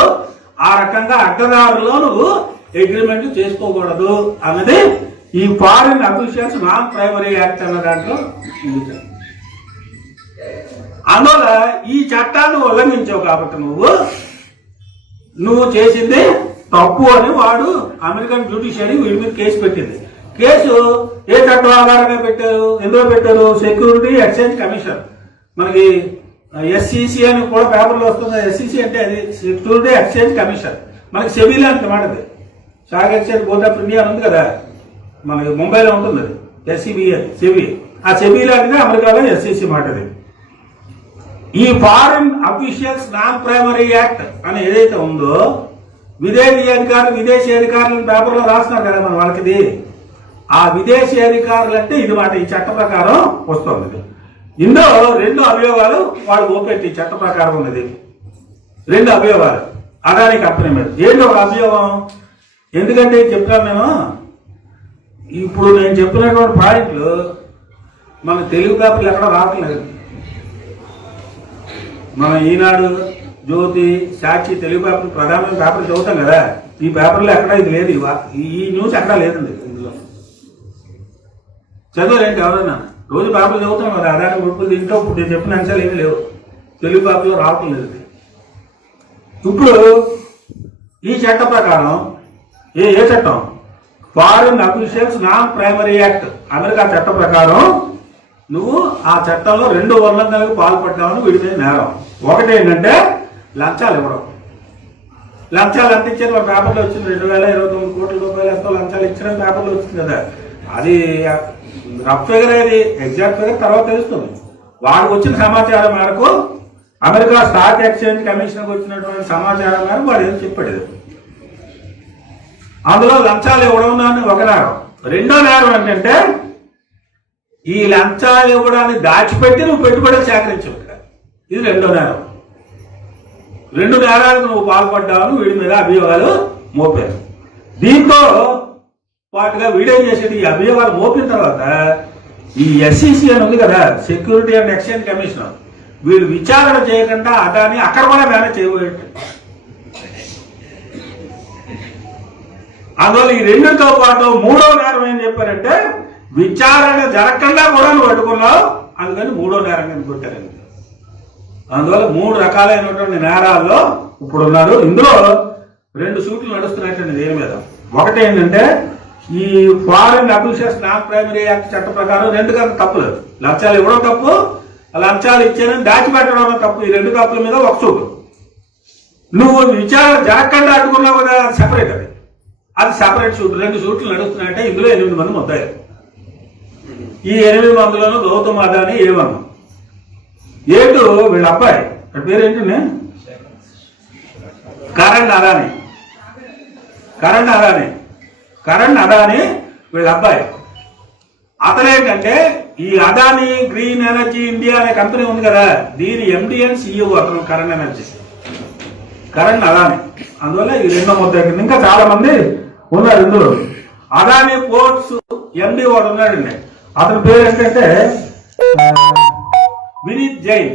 ఆ రకంగా అడ్డదారులో నువ్వు అగ్రిమెంట్ చేసుకోకూడదు అన్నది ఈ foreign officials non primary act అన్న దాంట్లో. అందువల్ల ఈ చట్టాన్ని ఉల్లంఘించావు కాబట్టి నువ్వు చేసింది తప్పు అని వాడు అమెరికన్ జ్యుడిషియరీ వీడి మీద కేసు పెట్టింది. కేసు ఏ చట్టం ఆధారంగా పెట్టారు, ఎందులో పెట్టారు, సెక్యూరిటీ ఎక్స్చేంజ్ కమిషన్ మనకి SEC అని కూడా పేపర్లో వస్తుంది. SEC అంటే అది సెక్యూరిటీ ఎక్స్చేంజ్ కమిషన్, మనకి సెబీ లాంటి మాట అది. Stock exchange board of India ఉంది కదా, మనకి ముంబైలో ఉంటుంది అది, SEBI అది సెబీ. ఆ సెబీ లాంటిది అమెరికాలో SEC మాట అది. ఈ foreign officials non primary act అని ఏదైతే ఉందో, విదేశీ అధికారులు పేపర్లో రాస్తున్నారు కదా మన వాళ్ళకి. ఆ విదేశీ అధికారులు అంటే ఇది మాట, ఈ చట్ట ప్రకారం వస్తుంది. ఇందులో 2 అభియోగాలు వాళ్ళు ఓపెట్టి చట్ట ప్రకారం ఉన్నది. 2 అభియోగాలు అదాని కంపెనీ మీద. ఏంటో ఒక అభియోగం, ఎందుకంటే చెప్తాను నేను, ఇప్పుడు నేను చెప్పినటువంటి పాయింట్లు మన తెలుగు పేపర్లు ఎక్కడ రావట్లేదు. మన ఈనాడు, జ్యోతి, సాక్షి తెలుగు పేపర్ ప్రధానమైన పేపర్ చదువుతాం కదా, ఈ పేపర్లో ఎక్కడ ఇది లేదు. ఈ న్యూస్ ఎక్కడా లేదండి ఇందులో. చదవలేంటి ఎవరన్నా? రోజు పేపర్లు చదువుతాం కదా, అదాని గ్రూపులు. దీంట్లో ఇప్పుడు నేను చెప్పిన అంశాలు ఏమీ లేవు, తెలుగు పేపర్లో రావటం లేదు. ఇప్పుడు ఈ చట్ట ప్రకారం ఏ చట్టం? Foreign officials non primary act, America చట్ట ప్రకారం నువ్వు ఆ చట్టంలో 2 ఉల్లంఘనలకు పాల్పడ్డావని వీడి మీద నేరం. ఒకటి ఏంటంటే లంచాలు ఇవ్వడం. లంచాలు ఎంత ఇచ్చారు? ఒక పేపర్లో వచ్చింది 2029 కోట్ల రూపాయలు ఎంతో లంచాలు ఇచ్చిన పేపర్లో వచ్చింది కదా. అది రఫ్ ఫిగర్, అది ఎగ్జాక్ట్ ఫిగర్ తర్వాత తెలుస్తుంది. వాడికి వచ్చిన సమాచారం మేరకు, అమెరికా స్టాక్ ఎక్స్చేంజ్ కమిషన్కి వచ్చినటువంటి సమాచారం మేరకు వాడు ఏం చెప్పాడు. అందులో లంచాలు ఇవ్వడం అని ఒక నేరం. రెండో నేరం ఏంటంటే ఈ లంచాలు ఇవ్వడాన్ని దాచిపెట్టి నువ్వు పెట్టుబడులు సేకరించావు. ఇది రెండో నేరం. 2 నేరాలకు నువ్వు పాల్పడ్డావని వీడి మీద అభియోగాలు మోపారు. దీంతో పాటుగా వీడేం చేసేది, ఈ అభియోగాలు మోపిన తర్వాత ఈ SEC అని ఉంది కదా, సెక్యూరిటీ అండ్ ఎక్స్చేంజ్ కమిషన్, వీళ్ళు విచారణ చేయకుండా అదాన్ని అక్కడ కూడా మేనేజ్ చేయబోయేట్టు. అందువల్ల ఈ 2తో పాటు 3వ నేరం ఏం చెప్పారంటే, విచారణ జరగకుండా కూడా నువ్వు పట్టుకున్నావు, అందుకని 3వ నేరం కింద పెట్టారు. అందువల్ల 3 రకాలైనటువంటి నేరాల్లో ఇప్పుడు ఉన్నారు. ఇందులో 2 సూట్లు నడుస్తున్నట్టండి దీని మీద. ఒకటి ఏంటంటే ఈ foreign officials non primary act చట్ట ప్రకారం 2 కన్నా తప్పులేదు. లంచాలు ఇవ్వడం తప్పు, లంచాలు ఇచ్చానని దాచిపెట్టడం తప్పు. ఈ 2 తప్పుల మీద ఒక సూటు. నువ్వు విచారణ జరగకుండా అడ్డుకున్నావు కదా, అది సెపరేట్. అది సెపరేట్ సూట్. 2 సూట్లు నడుస్తున్నాయంటే ఇందులో 8 మంది ముద్దాయి. ఈ 8 మందిలోనూ గౌతమ్ అదాని A1, A2 వీళ్ళ అబ్బాయి, పేరేంటండి, కరణ్ అదాని వీళ్ళ అబ్బాయి. అతనేంటంటే ఈ అదాని గ్రీన్ ఎనర్జీ ఇండియా అనే కంపెనీ ఉంది కదా, దీని MD అండ్ CEO అతను కరణ్ అదాని. అందువల్ల ఈ 2వ ముద్ద. ఇంకా చాలా మంది ఉన్నారు ఇందులో. అదాని పోర్ట్స్ MD వాడు ఉన్నాడండి, అతని పేరు ఏంటంటే వినీత్ జైన్.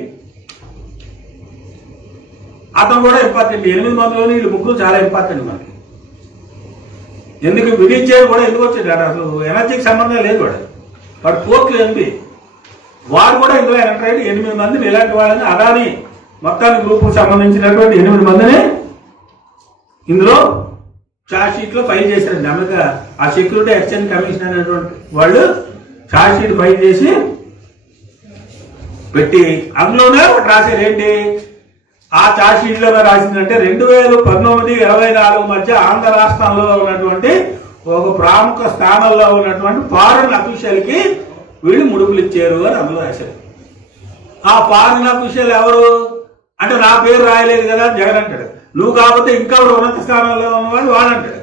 అతను కూడా ఇంపార్టెంట్. 8 మందిలోని వీళ్ళు 3 చాలా ఇంపార్టెంట్ మనకి. ఎందుకు వినీత్ జైన్ కూడా ఎందుకు వచ్చాడు? అసలు ఎనర్జీకి సంబంధం లేదు వాడు పోర్ట్లు ఎంపీ. వాడు కూడా ఇందులో ఎంటర్ అయ్యి 8 మందిని ఇలాంటి వాళ్ళని, అదాని మొత్తానికి గ్రూపుకు సంబంధించినటువంటి 8 మందిని ఇందులో ఛార్జ్ షీట్ లో ఫైల్ చేశారండి. అమెరికా ఆ సెక్యూరిటీ ఎక్స్చేంజ్ కమిషన్ అనేటువంటి వాళ్ళు ఛార్జ్ షీట్ ఫైల్ చేసి పెట్టి అందులోనే ఒకటి రాశారు. ఏంటి ఆ ఛార్జ్ షీట్ లో రాసిందంటే 2019-24 మధ్య ఆంధ్ర రాష్ట్రంలో ఉన్నటువంటి ఒక ప్రముఖ స్థానంలో ఉన్నటువంటి ఫారిన్ అఫీషియల్ కి వీళ్ళు ముడుపులు ఇచ్చారు అని అందులో రాశారు. ఆ ఫారిన్ అఫీషియల్ ఎవరు అంటే, నా పేరు రాయలేదు కదా జగన్ అంటాడు. నువ్వు కాకపోతే ఇంకా ఉన్నత స్థానంలో ఉన్నవాడు వాడు అంటాడు.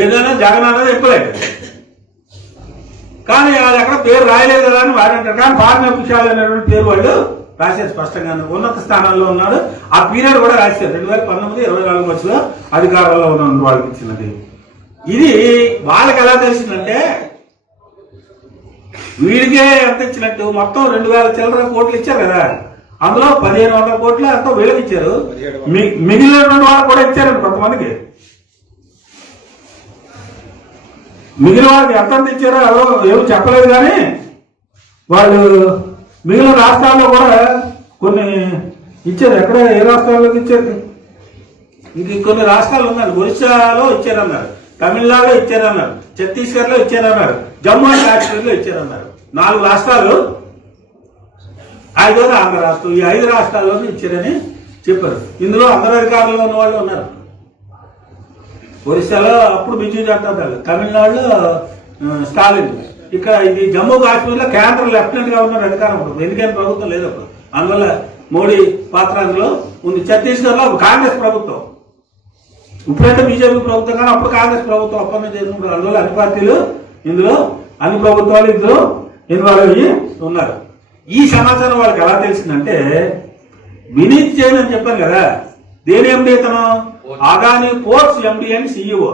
ఏదైనా జగన్ అన్నది ఎప్పుడైతే, కానీ అది ఎక్కడ పేరు రాయలేదు కదా అని వాడు అంటాడు. కానీ ఫారిన్ అఫీషియల్ అనేటువంటి పేరు వాళ్ళు రాశారు స్పష్టంగా. ఉన్నత స్థానాల్లో ఉన్నాడు. ఆ పీరియడ్ కూడా రాశారు. 2019-24 మధ్యలో అధికారంలో ఉన్న వాళ్ళకి ఇచ్చినది. ఇది వాళ్ళకి ఎలా తెలిసిందంటే, వీడికే ఎంత ఇచ్చినట్టు మొత్తం 2000 చిల్లర కోట్లు ఇచ్చారు కదా, అందులో 1500 కోట్లు ఎంతో వీళ్ళకి ఇచ్చారు. మిగిలినటువంటి వాళ్ళు కూడా ఇచ్చారండి కొంతమందికి. మిగిలిన వాళ్ళకి ఎంత ఇచ్చారో ఎవరో ఏమో చెప్పలేదు, కానీ వాళ్ళు మిగిలిన రాష్ట్రాల్లో కూడా కొన్ని ఇచ్చారు. ఎక్కడ ఏ రాష్ట్రాల్లోకి ఇచ్చారు? ఇంక కొన్ని రాష్ట్రాలు ఉన్నారు. ఒరిస్సాలో ఇచ్చారన్నారు, తమిళనాడులో ఇచ్చారన్నారు, ఛత్తీస్గఢ్లో ఇచ్చారన్నారు, జమ్మూ అండ్ కాశ్మీర్లో ఇచ్చారన్నారు. 4 రాష్ట్రాలు ఐదోది ఆంధ్ర రాష్ట్రం. ఈ 5 రాష్ట్రాల్లోనూ ఇచ్చారని చెప్పారు. ఇందులో అందరు అధికారంలో ఉన్న వాళ్ళు ఉన్నారు. ఒరిస్సాలో అప్పుడు బిజు జనతా దళ్, తమిళనాడులో స్టాలిన్, ఇక్కడ ఇది జమ్మూ కాశ్మీర్లో కేంద్ర లెఫ్టినెంట్ గవర్నర్ అధికారం ఉంటుంది. ఎందుకంటే ప్రభుత్వం లేదు అప్పుడు, అందువల్ల మోడీ పాత్ర అందులో ఉంది. ఛత్తీస్గఢ్లో కాంగ్రెస్ ప్రభుత్వం, ఇప్పుడైతే బీజేపీ ప్రభుత్వం కానీ అప్పుడు కాంగ్రెస్ ప్రభుత్వం ఒప్పందం చేసుకుంటారు. అందువల్ల అన్ని పార్టీలు ఇందులో, అన్ని ప్రభుత్వాలు ఇందులో ఇన్వాల్వ్ అయ్యి ఉన్నారు. ఈ సమాచారం వాళ్ళకి ఎలా తెలిసిందంటే, వినీత్ జైన్ అని చెప్పాను కదా, దేని ఎండి ఇతను? Adani ports MD and CEO.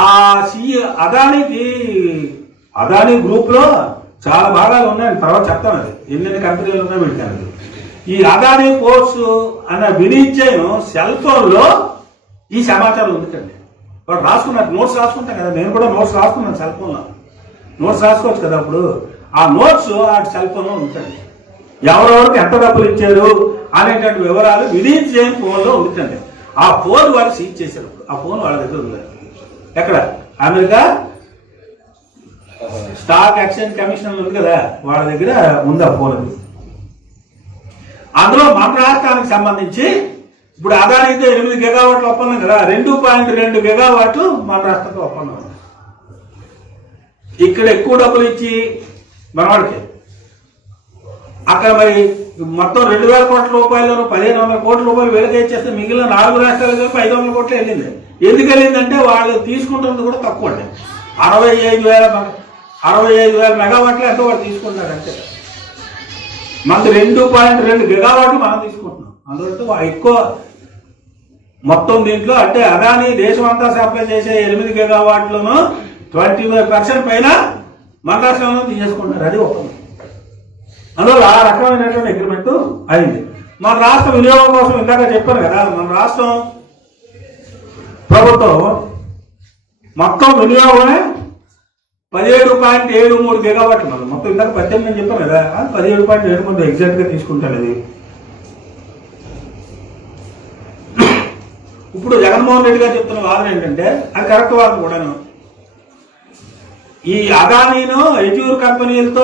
ఆ అదానీ గ్రూప్ లో చాలా భాగాలు ఉన్నాయి, తర్వాత చెప్తాను అది ఎన్ని కంపెనీలు ఉన్నాయో పెట్టాను. ఈ అదానీ పోర్ట్స్ అన్న వినీత్ జైన్ సెల్ ఫోన్ లో ఈ సమాచారం ఉందండి. వాడు రాసుకున్నారు, నోట్స్ రాసుకుంటాం కదా, నేను కూడా నోట్స్ రాసుకున్నాను సెల్ ఫోన్ లో. నోట్స్ రాసుకోవచ్చు కదా అప్పుడు. ఆ నోట్స్ ఆ సెల్ ఫోన్ లో ఉంచండి. ఎవరెవరికి ఎంత డబ్బులు ఇచ్చారు అనేటువంటి వివరాలు వినీత్ జైన్ ఫోన్ లో ఉంచండి. ఆ ఫోన్ వాళ్ళు సీజ్ చేశారు. ఆ ఫోన్ వాళ్ళ దగ్గర ఉంది. ఎక్కడ? అమెరికా స్టాక్ ఎక్స్చేంజ్ కమిషన్ ఉంది కదా, వాళ్ళ దగ్గర ఉంది ఆ ఫోన్. అందులో మన రాష్ట్రానికి సంబంధించి ఇప్పుడు అదానీతో 8 గిగావాట్ల ఒప్పందం కదా, 2.2 గిగావాట్లు మన రాష్ట్రంతో ఒప్పందం. ఇక్కడ ఎక్కువ డబ్బులు ఇచ్చి మనవాడికి, అక్కడ మరి మొత్తం 2000 కోట్ల రూపాయలను 1500 కోట్ల రూపాయలు వెలుగు ఇచ్చేస్తే మిగిలిన 4 రాష్ట్రాలు కలిపి 500 కోట్లు వెళ్ళింది. ఎందుకు వెళ్ళిందంటే వాళ్ళు తీసుకుంటుంది కూడా తక్కువ అండి. 65,000 మెగావాట్లు ఎంతో వాళ్ళు తీసుకుంటున్నారు అంతే. మనది 2.2 గిగావాట్లు మనం తీసుకుంటున్నాం. అందువల్ల ఎక్కువ మొత్తం దీంట్లో అంటే అదానీ దేశం అంతా సప్లై చేసే 8 గిగావాట్లను 25% పైన మన రాష్ట్రంలో తీసేసుకుంటారు. అది ఒప్పందం. అందువల్ల ఆ రకమైనటువంటి అగ్రిమెంట్ అయింది. మన రాష్ట్ర వినియోగం కోసం ఇందాక చెప్పాను కదా, మన రాష్ట్రం ప్రభుత్వం మొత్తం వినియోగమే 17.73 గిగావాట్లు. మనం మొత్తం ఇందాక 18 అని చెప్పాను కదా, 17.73 ఎగ్జాక్ట్ గా తీసుకుంటాను. అది ఇప్పుడు జగన్మోహన్ రెడ్డి గారు చెప్తున్న వాదన ఏంటంటే, అది కరెక్ట్ వాదన కూడాను. ఈ అదానీను ఎజ్యూర్ కంపెనీలతో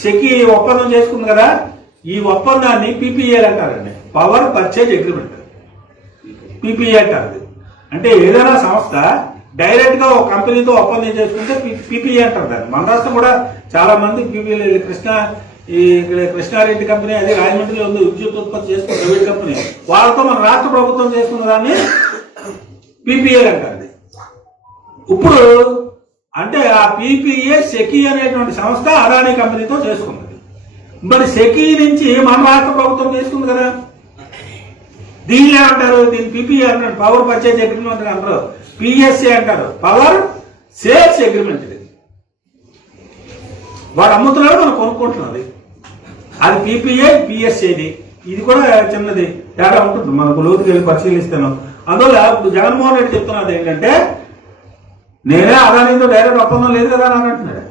సెకి ఒప్పందం చేసుకుంది కదా, ఈ ఒప్పందాన్ని పీపీఏలు అంటారండి, పవర్ పర్చేజ్ అగ్రిమెంట్. పీపీఏ అంటారు. అంటే ఏదైనా సంస్థ డైరెక్ట్ గా ఒక కంపెనీతో ఒప్పందం చేసుకుంటే పీపీఏ అంటారు దాన్ని. మన రాష్ట్రం కూడా చాలా మంది పీపీఏ, కృష్ణారెడ్డి కంపెనీ, అది రాజమండ్రిలో ఉంది, విద్యుత్ ఉత్పత్తి చేసుకున్న ప్రైవేట్ కంపెనీ, వాళ్ళతో మన రాష్ట్ర ప్రభుత్వం చేసుకున్న దాన్ని పీపీఏలు అంటారు. ఇప్పుడు అంటే ఆ పీపీఏ సెకీ అనేటువంటి సంస్థ అదానీ కంపెనీతో చేసుకున్నది. మరి సెకీ నుంచి మన రాష్ట్ర ప్రభుత్వం చేసుకుంది కదా, దీన్ని ఏమంటారు? దీన్ని పీపీఏ అంటారు, పవర్ పర్చేజ్ అగ్రిమెంట్ అంటారు. పిఎస్ఏ అంటారు, పవర్ సేల్స్ అగ్రిమెంట్. ఇది వాడు అమ్ముతున్నాడు, మనం కొనుక్కుంటున్నది. అది పీపీఏ, పిఎస్ఏది. ఇది కూడా చిన్నది తేడా ఉంటుంది, మనకు లోతుకి వెళ్ళి పరిశీలిస్తాను. అందువల్ల ఇప్పుడు జగన్మోహన్ రెడ్డి చెప్తున్నది ఏంటంటే, నేనే అదానీతో డైరెక్ట్ ఒప్పందం లేదు కదా అని అంటున్నాడు.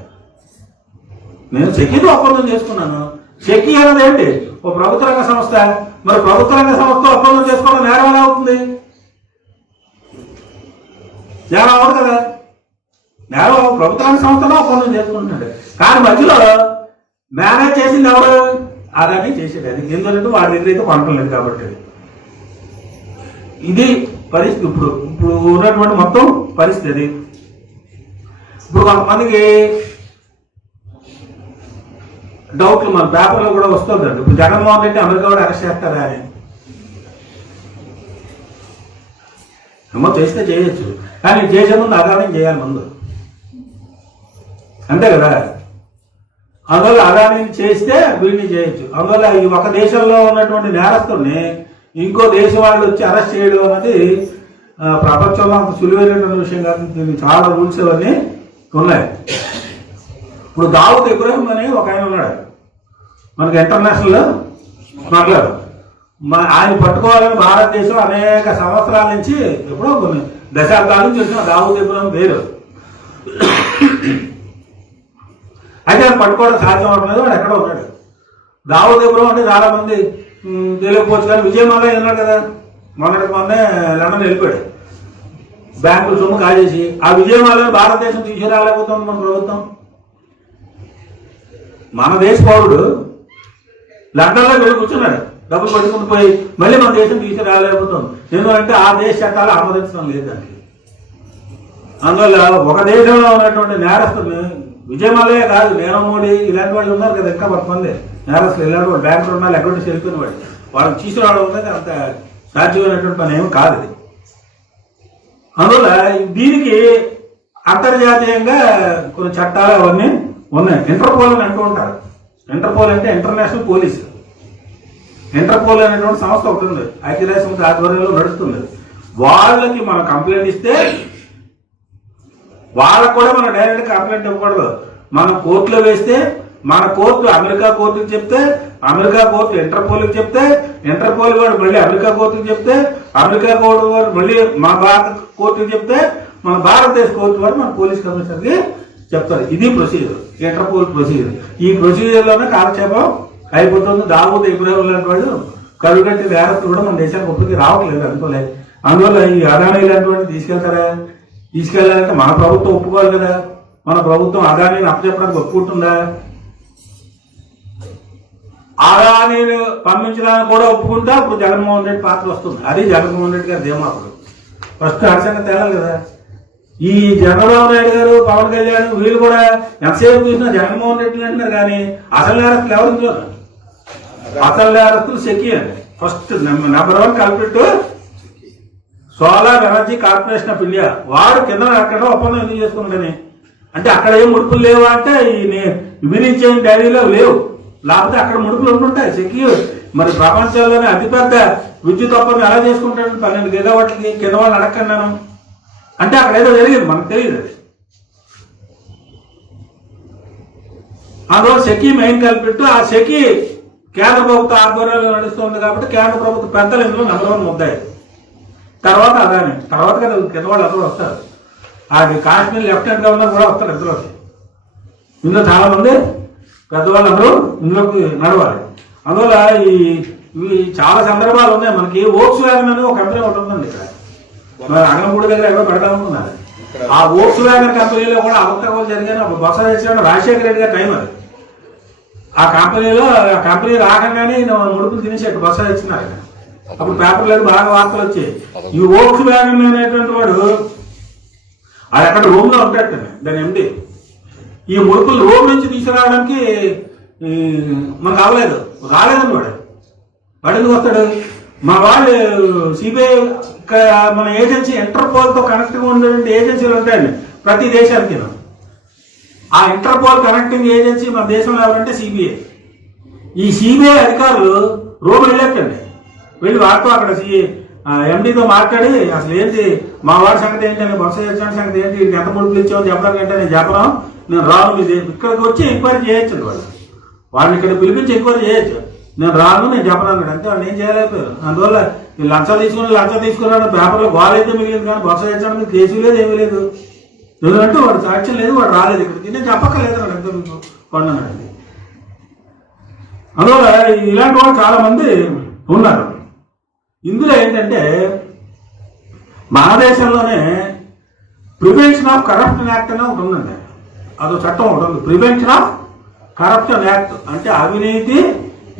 నేను సెకీతో ఒప్పందం చేసుకున్నాను. సెకీ అనేది ఏంటి? ఓ ప్రభుత్వ రంగ సంస్థ. మరి ప్రభుత్వ రంగ సంస్థతో ఒప్పందం చేసుకోవడం నేరం ఎలా అవుతుంది? నేరం అవ్వదు కదా. నేరం ప్రభుత్వ రంగ సంస్థలో ఒప్పందం చేసుకుంటున్నాడు. కానీ మధ్యలో మేనేజ్ చేసింది ఎవరు? అదానీ చేసేది. అది ఎందుకంటే వాడి దగ్గర అయితే కొనలేదు కాబట్టి. ఇది పరిస్థితి. ఇప్పుడు ఉన్నటువంటి మొత్తం పరిస్థితి. ఇప్పుడు కొంతమందికి డౌట్లు మన పేపర్లో కూడా వస్తుందండి. ఇప్పుడు జగన్మోహన్ రెడ్డి అమెరికా కూడా అరెస్ట్ చేస్తారా అని. ఏమో చేస్తే చేయొచ్చు, కానీ చేసే ముందు అదానీ చేయాలి ముందు, అంతే కదా. అందువల్ల అదానీ చేస్తే వీడిని చేయొచ్చు. అందువల్ల ఈ ఒక దేశంలో ఉన్నటువంటి నేరస్తుల్ని ఇంకో దేశం వాళ్ళు వచ్చి అరెస్ట్ చేయడం అనేది ప్రపంచంలో అంత సులువైనటువంటి విషయం కాదు. దీనికి చాలా రూల్స్ అవన్నీ ఉన్నాయి. ఇప్పుడు దావుద్ ఇబ్రాహిం అని ఒక ఆయన ఉన్నాడు, మనకి ఇంటర్నేషనల్ స్మగ్లర్. ఆయన పట్టుకోవాలని భారతదేశం అనేక సంవత్సరాల నుంచి, ఎప్పుడో కొన్ని దశాబ్దాల నుంచి వచ్చిన దావుద్ ఇబ్రాహిం పేరు. అయితే ఆయన పట్టుకోవడం సాధ్యం అవట్లేదు. వాడు ఎక్కడో ఉన్నాడు. దావుద్ ఇబ్రాహిం అంటే చాలా మంది తెలియకపోవచ్చు, కానీ విజయ్ మల్లయ్య ఉన్నాడు కదా, మొన్నే లండన్ వెళ్ళిపోయాడు బ్యాంకులు సొమ్ము కాజేసి. ఆ విజయ్ మల్లయ్య భారతదేశం తీసుకురాలేకపోతుంది మన ప్రభుత్వం. మన దేశ పౌరుడు లండన్లో వెళ్ళి కూర్చున్నాడు, డబ్బులు పట్టుకుని పోయి మళ్ళీ మన దేశం తీసి రాలేకపోతుంది. ఎందుకంటే ఆ దేశ చట్టాలు ఆమోదించడం లేదండి. అందువల్ల ఒక దేశంలో ఉన్నటువంటి నేరస్తుల్ని విజయమాలయే కాదు, నీరవ్ మోడీ ఇలాంటి వాళ్ళు ఉన్నారు కదా, ఇంకా కొంతమంది నేరస్తులు ఇలాంటి వాళ్ళు బ్యాంకులు ఉన్నారు, ఎక్కడ వెళ్ళిపోయిన వాళ్ళు వాళ్ళని తీసుకురావడం అనేది అంత సాధ్యమైనటువంటి పని ఏమి కాదు ఇది. అందువల్ల దీనికి అంతర్జాతీయంగా కొన్ని చట్టాలు అవన్నీ ఉన్నాయి. ఇంటర్పోల్ అని అంటూ ఉంటారు. ఇంటర్పోల్ అంటే ఇంటర్నేషనల్ పోలీసు. ఇంటర్పోల్ అనేటువంటి సంస్థ ఒకటి ఉంది, ఐక్యరాజ్యసమితి ఆధ్వర్యంలో నడుస్తుంది. వాళ్ళకి మనం కంప్లైంట్ ఇస్తే వాళ్ళకు కూడా మనం డైరెక్ట్ కంప్లైంట్ ఇవ్వకూడదు. మనం కోర్టులో వేస్తే మన కోర్టు అమెరికా కోర్టుకి చెప్తే అమెరికా కోర్టు ఇంటర్పోల్కి చెప్తే ఇంటర్పోల్ వాడు మళ్ళీ అమెరికా కోర్టుకి చెప్తే అమెరికా కోర్టు వాడు మళ్ళీ మన భారత కోర్టుకి చెప్తే మన భారతదేశ కోర్టు వాడు మన పోలీస్ కమిషనర్కి చెప్తారు. ఇది ప్రొసీజర్, ఇంటర్పోల్ ప్రొసీజర్. ఈ ప్రొసీజర్లోనే కాలక్షేపం అయిపోతుంది. దావూద్ ఇబ్రాహిం లాంటి వాడు కరుగట్టి నేరస్తులు కూడా మన దేశానికి ఒప్పటికి రావట్లేదు అనుకోలేదు. అందువల్ల ఈ అదానీ ఇలాంటి వాడిని తీసుకెళ్లాలంటే మన ప్రభుత్వం ఒప్పుకోవాలి కదా. మన ప్రభుత్వం అదానీని అప్పచెప్పడానికి ఒప్పుకుంటుందా? అదానీని పంపించడానికి కూడా ఒప్పుకుంటా ఇప్పుడు జగన్మోహన్ రెడ్డి పాత్ర వస్తుంది. అది జగన్మోహన్ రెడ్డి గారి ధీమా. అప్పుడు ఫస్ట్ హర్షంగా తేలాలి కదా. ఈ చంద్రబాబు నాయుడు గారు, పవన్ కళ్యాణ్ వీళ్ళు కూడా ఎంతసేపు చూసినా జగన్మోహన్ రెడ్డి అంటున్నారు, కానీ అసలు నేరస్తులు ఎవరు ఇందులో? అసలు నేరస్తులు సెకీ అండి. First number 1 కల్పిట్ solar energy corporation of India. వాడు కింద అక్కడ ఒప్పందం ఎందుకు చేసుకున్నాడని అంటే అక్కడ ఏం ముడుపులు లేవా అంటే వివరించే డైరీలో లేవు, లేకపోతే అక్కడ ముడుపులు ఉంటుంటాయి. సెక్యూర్ మరి ప్రపంచంలోనే అతిపెద్ద విద్యుత్ ఒప్పందం ఎలా చేసుకుంటాడు? 12 గిగావాట్లకి కింద వాళ్ళు అడగన్నాను అంటే అక్కడ ఏదో జరిగింది, మనకు తెలియదు. అది అందులో సెకీ మెయిన్ కల్పిట్టు. ఆ సెకీ కేంద్ర ప్రభుత్వ ఆధ్వర్యంలో నడుస్తుంది కాబట్టి కేంద్ర ప్రభుత్వ పెద్దలు ఇందులో నెంబర్ 1 ముద్దాయి. తర్వాత అదాని, తర్వాత కదా కింద వాళ్ళు అందరూ వస్తారు. అది కాశ్మీర్ లెఫ్టినెంట్ గవర్నర్ కూడా వస్తారు ఇందులోకి. ఇందులో చాలా మంది పెద్దవాళ్ళందరూ ఇందులోకి నడవాలి. అందువల్ల ఇవి చాలా సందర్భాలు ఉన్నాయి. మనకి వోక్స్ వ్యాగన్ అనేది ఒక కంపెనీ ఒకటి ఉందండి ఇక్కడ అంగనపూడి దగ్గర ఎవరో పెడతా ఉంటున్నారు. ఆ వోక్స్ వ్యాగన్ కంపెనీలో కూడా అవకతవకలు జరిగాను. అప్పుడు బొత్స సత్యనారాయణ రాజశేఖర రెడ్డి గారి టైం అది. ఆ కంపెనీ రాకంగానే ముడుపులు తినేసేట్టు బొత్స సత్యనారాయణ. అప్పుడు పేపర్లేదు బాగా వార్తలు వచ్చాయి. ఈ వోక్స్ వ్యాగన్ అనేటువంటి వాడు అది అక్కడ రూమ్ లో ఉంటాడు దాని ఎండి. ఈ ముడుపులు రూమ్ నుంచి తీసుకురావడానికి మనకు అవ్వలేదు, రాలేదని వాడు ఎందుకు వస్తాడు? మా వాళ్ళు సిబిఐ మన ఏజెన్సీ ఇంటర్పోల్ తో కనెక్ట్గా ఉన్నటువంటి ఏజెన్సీలు ఉంటాయండి ప్రతి దేశానికి. ఆ ఇంటర్పోల్ కనెక్టింగ్ ఏజెన్సీ మన దేశంలో ఎవరంటే సిబిఐ. ఈ సిబిఐ అధికారులు రోమ్ వెళ్ళేటండి, వెళ్ళి వాడితో అక్కడ ఎండీతో మాట్లాడి అసలు ఏంటి మా వాడి సంగతి ఏంటి అని, బొత్స సత్యనారాయణ సంగతి ఏంటి, ఎంత ముడుపులు ఇచ్చామని చెప్పడానికంటే నేను చెప్పను, నేను రాను, ఇది ఇక్కడికి వచ్చి ఎంక్వైరీ చేయొచ్చు. వాళ్ళని ఇక్కడ పిలిపించి ఎంక్వైరీ చేయొచ్చు. నేను రాను, నేను చెప్పను అన్నాడు. అంతే, వాళ్ళు ఏం చేయలేకపోయారు. అందువల్ల లంచం తీసుకున్నాడు పేపర్లో గోలైతే మిగిలింది, కానీ బొత్స సత్యనారాయణ మీద కేసు లేదు, ఏమీ లేదు. ఎందుకంటే వాడు సాక్ష్యం లేదు, వాడు రాలేదు ఇక్కడికి, నేను చెప్పక్కర్లేదు అన్నాడు. ఎంత మీకు కొండన్నాడు. అందువల్ల ఇలాంటి వాళ్ళు చాలా మంది ఉన్నారు. ఇందులో ఏంటంటే మన దేశంలోనే ప్రివెన్షన్ ఆఫ్ కరప్షన్ యాక్ట్ అనే ఒకటి ఉందండి. అదో చట్టం ఒకటి ఉంది, ప్రివెన్షన్ ఆఫ్ కరప్షన్ యాక్ట్ అంటే అవినీతి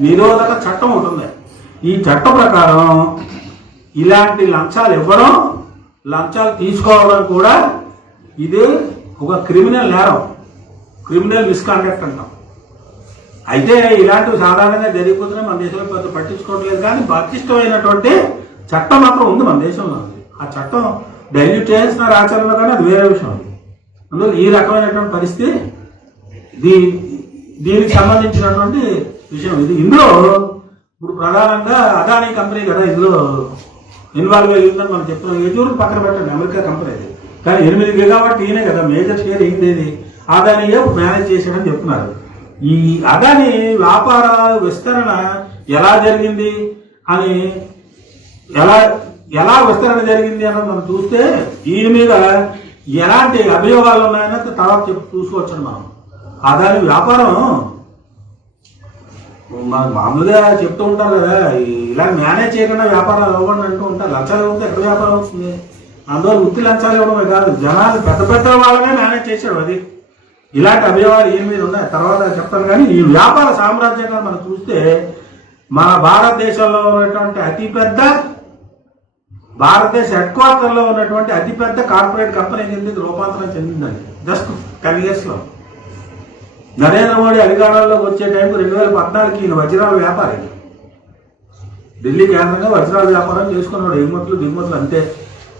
నిరోధక చట్టం ఒకటి ఉంది. ఈ చట్టం ప్రకారం ఇలాంటి లంచాలు ఇవ్వడం, లంచాలు తీసుకోవడం కూడా ఇది ఒక క్రిమినల్ నేరం, క్రిమినల్ మిస్కాండక్ట్ అంటాం. అయితే ఇలాంటివి సాధారణంగా జరిగిపోతున్నాయి, మన దేశంలో పెద్ద పట్టించుకోవట్లేదు. కానీ పటిష్టమైనటువంటి చట్టం మాత్రం ఉంది మన దేశంలో. ఆ చట్టం డైల్యూట్ చేసిన ఆచరణలో కానీ అది వేరే విషయం. అందులో ఈ రకమైనటువంటి పరిస్థితి దీనికి సంబంధించినటువంటి విషయం ఇది. ఇందులో ఇప్పుడు ప్రధానంగా అదానీ కంపెనీ కదా ఇందులో ఇన్వాల్వ్ అయ్యి ఉందని మనం చెప్తున్నాం. ఎదురు పక్కన పెట్టండి, అమెరికా కంపెనీ అది. కానీ 8 గిగావాట్ ఈయనే కదా మేజర్ షేర్ ఏంటి, అదానీయే మేనేజ్ చేశాడని చెప్తున్నారు. ఈ అదాని వ్యాపార విస్తరణ ఎలా జరిగింది అని, ఎలా విస్తరణ జరిగింది అన్నది మనం చూస్తే దీని మీద ఎలాంటి అభియోగాలు ఉన్నాయని తర్వాత చూసుకోవచ్చు. మనం అదాని వ్యాపారం మామూలుగా చెప్తూ ఉంటారు కదా, ఇలా మేనేజ్ చేయకుండా వ్యాపారాలు ఇవ్వకుండా అంటూ ఉంటారు. లంచాలు ఇవ్వకపోతే ఎక్కడ వ్యాపారం అవుతుంది? అందువల్ల ఉత్తి లంచాలు ఇవ్వడమే కాదు, జనాలు పెద్ద వాళ్ళనే మేనేజ్ చేశాడు. అది ఇలాంటి అవయవాలు ఏమి మీద ఉన్నాయి తర్వాత చెప్తాను. కానీ ఈ వ్యాపార సామ్రాజ్యంగా మనం చూస్తే మన భారతదేశంలో ఉన్నటువంటి అతిపెద్ద భారతదేశ హెడ్ క్వార్టర్లో ఉన్నటువంటి అతిపెద్ద కార్పొరేట్ కంపెనీ చెందింది, రూపాంతరం చెందిందండి జస్ట్ 10 yearsలో. నరేంద్ర మోడీ అధికారంలోకి వచ్చే టైంకి 2014 ఈయన వజ్రాల వ్యాపారి, ఢిల్లీ కేంద్రంగా వజ్రాల వ్యాపారం చేసుకున్నాడు, ఎగుమతులు దిగుమతులు అంతే.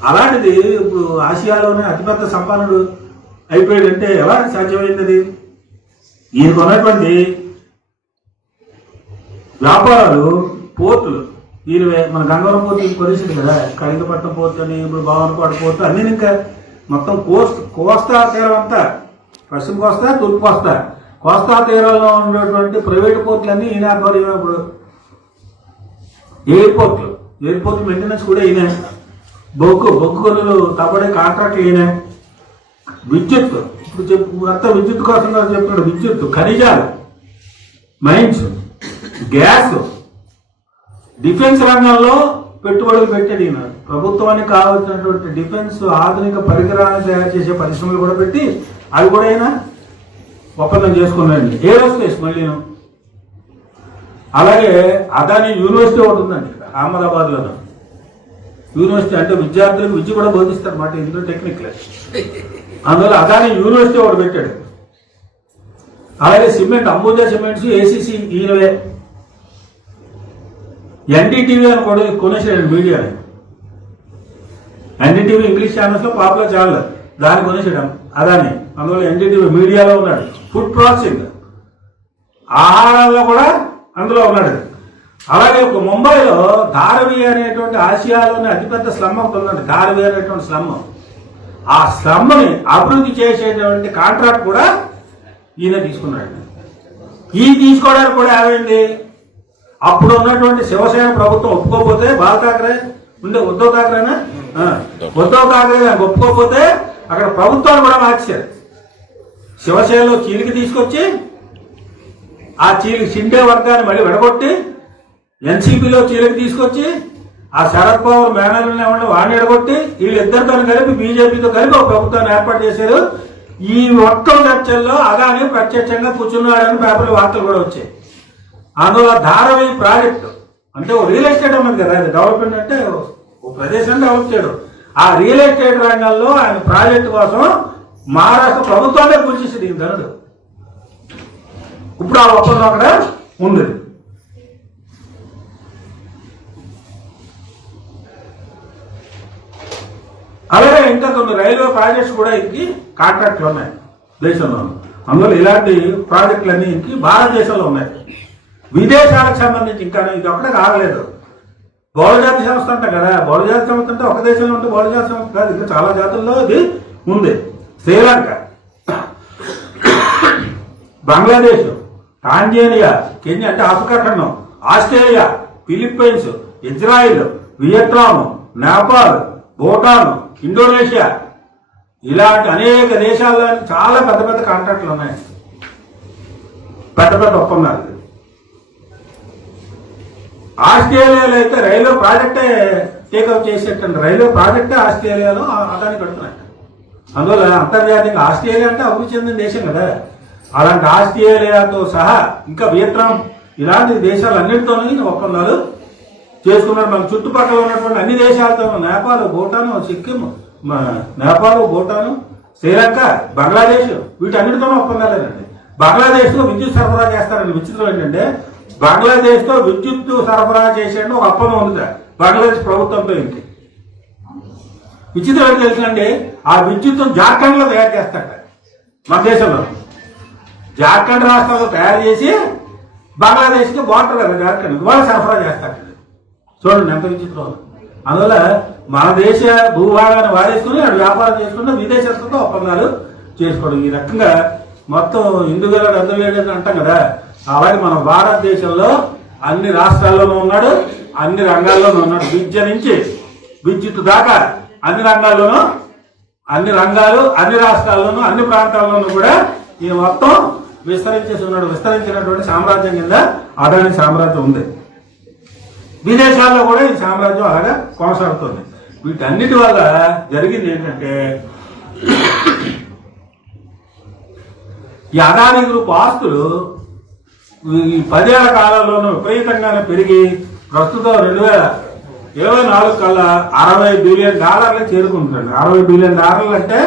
అలాంటిది ఇప్పుడు ఆసియాలోనే అతిపెద్ద సంపన్నుడు అయిపోయాడంటే ఎలా సాధ్యమైంది? అది ఈయనకు ఉన్నటువంటి వ్యాపారాలు, పోర్టులు, ఈయనవే. మన గంగవరం పోర్టు కొలిసింది కదా, కళింగపట్నం పోర్టు అని, ఇప్పుడు భావనపాడు పోర్టు అన్నీ ఇంకా మొత్తం కోస్తా తీరం అంతా, పశ్చిమ కోస్తా, తూర్పు కోస్తా, కోస్తా తీరాల్లో ఉన్నటువంటి ప్రైవేట్ పోర్టులన్నీ ఈయన ఆధ్వర్యం. ఇప్పుడు ఎయిర్పోర్ట్లు మెయింటెనెన్స్ కూడా ఈయన, బొగ్గు కొనులు తప్పడే కాంట్రాక్ట్లు ఈయన, విద్యుత్ ఇప్పుడు అంతా విద్యుత్ కోసం చెప్తున్నాడు, విద్యుత్, ఖనిజాలు, మైన్స్, గ్యాస్, డిఫెన్స్ రంగంలో పెట్టుబడులు పెట్టాడు ఈయన. ప్రభుత్వానికి కావాల్సినటువంటి డిఫెన్స్ ఆధునిక పరికరాలను తయారు చేసే పరిశ్రమలు కూడా పెట్టి అవి కూడా అయినా ఒప్పందం చేసుకున్నాడు. ఏరోస్పేస్ మళ్ళీ. అలాగే అదాని యూనివర్సిటీ ఒకటి ఉందండి అహ్మదాబాద్లో. యూనివర్సిటీ అంటే విద్యార్థులకు విద్య కూడా బోధిస్తారు అన్నమాట, ఇందులో టెక్నికల్. అందువల్ల అదాని యూనివర్సిటీ ఒకటి పెట్టాడు. అలాగే సిమెంట్, అంబుజా సిమెంట్స్, ఏసీసీ ఈయనవే. ఎన్డీటీవీ అని కూడా కొనేసాడు మీడియాని. ఎన్డీటీవీ ఇంగ్లీష్ ఛానల్స్ లో పాపులర్ ఛానల్, దాన్ని కొనేసాడు అదాని. అందువల్ల ఎన్డీటీవీ మీడియాలో ఉన్నాడు. ఫుడ్ ప్రాసెసింగ్, ఆహారాల్లో కూడా అందులో ఉన్నాడు. అలాగే ముంబైలో ధారవి అనేటువంటి ఆసియాలోని అతిపెద్ద స్లమ్ ఒకటి ఉందండి, ధారవి అనేటువంటి స్లమ్. ఆ స్లమ్ని అభివృద్ధి చేసేటువంటి కాంట్రాక్ట్ కూడా ఈయన తీసుకున్నాడు. ఈ తీసుకోవడానికి కూడా ఏమైంది, అప్పుడు ఉన్నటువంటి శివసేన ప్రభుత్వం ఒప్పుకోకపోతే, బాల్ ఠాక్రే ఉండే ఉద్ధవ్ ఠాక్రేనా, ఉద్ధవ్ ఠాక్రే ఒప్పుకోకపోతే అక్కడ ప్రభుత్వాన్ని కూడా మార్చారు. శివసేనలో చీలికి తీసుకొచ్చి ఆ షిండే వర్గాన్ని మళ్ళీ విడగొట్టి ఎన్సీపీలో చీలికి తీసుకొచ్చి ఆ శరద్ పవార్ మేనల్ని వాడిని ఎడగొట్టి వీళ్ళిద్దరితో కలిపి బీజేపీతో కలిపి ఒక ప్రభుత్వాన్ని ఏర్పాటు చేశారు. ఈ మొత్తం చర్చల్లో అదాని ప్రత్యక్షంగా కూర్చున్నాడని పేపర్లు వార్తలు కూడా వచ్చాయి. అందువల్ల ధారావి ప్రాజెక్టు అంటే ఓ రియల్ ఎస్టేట్ ఉన్నది కదా, అది డెవలప్మెంట్ అంటే ఓ ప్రదేశాన్ని డెవలప్ చేయడం. ఆ రియల్ ఎస్టేట్ రంగంలో ఆయన ప్రాజెక్టు కోసం మహారాష్ట్ర ప్రభుత్వాన్ని కూర్చేసింది ఈ ధనుడు. ఇప్పుడు ఆ ఒప్పందం అక్కడ ఉంది. అలాగే ఇంకా కొన్ని రైల్వే ప్రాజెక్ట్స్ కూడా ఇంకి కాంట్రాక్ట్లు ఉన్నాయి దేశంలో. అందువల్ల ఇలాంటి ప్రాజెక్టులన్నీ ఇంకి భారతదేశంలో ఉన్నాయి. విదేశాలకు సంబంధించి ఇంకా ఇది ఒకటే కాగలేదు. బహుళజాతి సంస్థ అంట కదా, బహుళజాతి సంస్థ అంటే ఒక దేశంలో ఉంటే బహుళజాతి సంస్థ కాదు, ఇంకా చాలా జాతుల్లో ఇది ఉంది. శ్రీలంక, బంగ్లాదేశ్, టాంజానియా, కెన్యా అంటే ఆఫ్రికా ఖండం, Australia, Philippines, Israel, Vietnam, Nepal, Bhutan, Indonesia, ఇలాంటి అనేక దేశాల్లో చాలా పెద్ద పెద్ద కాంట్రాక్ట్లు ఉన్నాయి, పెద్ద పెద్ద ఒప్పందాలు. ఆస్ట్రేలియాలో అయితే రైల్వే ప్రాజెక్టే టేకప్ చేసేటండి, రైల్వే ప్రాజెక్టే ఆస్ట్రేలియాలో అదాన్ని కడుతున్నట్టు. అందువల్ల అంతర్జాతీయంగా ఆస్ట్రేలియా అంటే అభివృద్ధి చెందిన దేశం కదా, అలాంటి ఆస్ట్రేలియాతో సహా ఇంకా వియత్నాం ఇలాంటి దేశాలన్నిటితోనూ ఒప్పందాలు చేసుకున్నాడు. మన చుట్టుపక్కల ఉన్నటువంటి అన్ని దేశాలతో, నేపాల్, భూటాను, సిక్కిం, నేపాల్, భూటాను, శ్రీలంక, బంగ్లాదేశ్ వీటన్నిటితోనూ ఒప్పందాలేనండి. బంగ్లాదేశ్లో విద్యుత్ సరఫరా చేస్తారండి. విచిత్రం ఏంటంటే బంగ్లాదేశ్తో విద్యుత్ సరఫరా చేసేయండి ఒక ఒప్పందం ఉంది బంగ్లాదేశ్ ప్రభుత్వంతో. ఇంటి విచిత్రం ఏంటి తెలుసునండి, ఆ విద్యుత్తును జార్ఖండ్లో తయారు చేస్తారట. మన దేశంలో జార్ఖండ్ రాష్ట్రంలో తయారు చేసి బంగ్లాదేశ్కి బార్డర్ కదా జార్ఖండ్, వాళ్ళు సరఫరా చేస్తారు. చూడండి ఎంత విచిత్రం. అందువల్ల మన దేశ భూభాగాన్ని వాడేసుకుని అటు వ్యాపారం చేసుకుంటూ విదేశస్తులతో ఒప్పందాలు చేసుకోవడం. ఈ రకంగా మొత్తం ఇందుగలడు అందులేడు అని అంటాం కదా, అలాగే మన భారతదేశంలో అన్ని రాష్ట్రాల్లోనూ ఉన్నాడు, అన్ని రంగాల్లోనూ ఉన్నాడు. విద్య నుంచి విద్యుత్ దాకా అన్ని రంగాల్లోనూ, అన్ని రంగాలు అన్ని రాష్ట్రాల్లోనూ అన్ని ప్రాంతాల్లోనూ కూడా ఈ మొత్తం విస్తరించేసి ఉన్నాడు. విస్తరించినటువంటి సామ్రాజ్యం కింద అదాని సామ్రాజ్యం ఉంది. విదేశాల్లో కూడా ఈ సామ్రాజ్యం అలాగా కొనసాగుతుంది. వీటన్నిటి వల్ల జరిగింది ఏంటంటే ఈ అదానీ గ్రూప్ ఆస్తులు ఈ 10 ఏళ్ల కాలంలోనూ విపరీతంగానే పెరిగి ప్రస్తుతం 2024 కల్లా $60 బిలియన్ చేరుకుంటున్నాడు. $60 బిలియన్ అంటే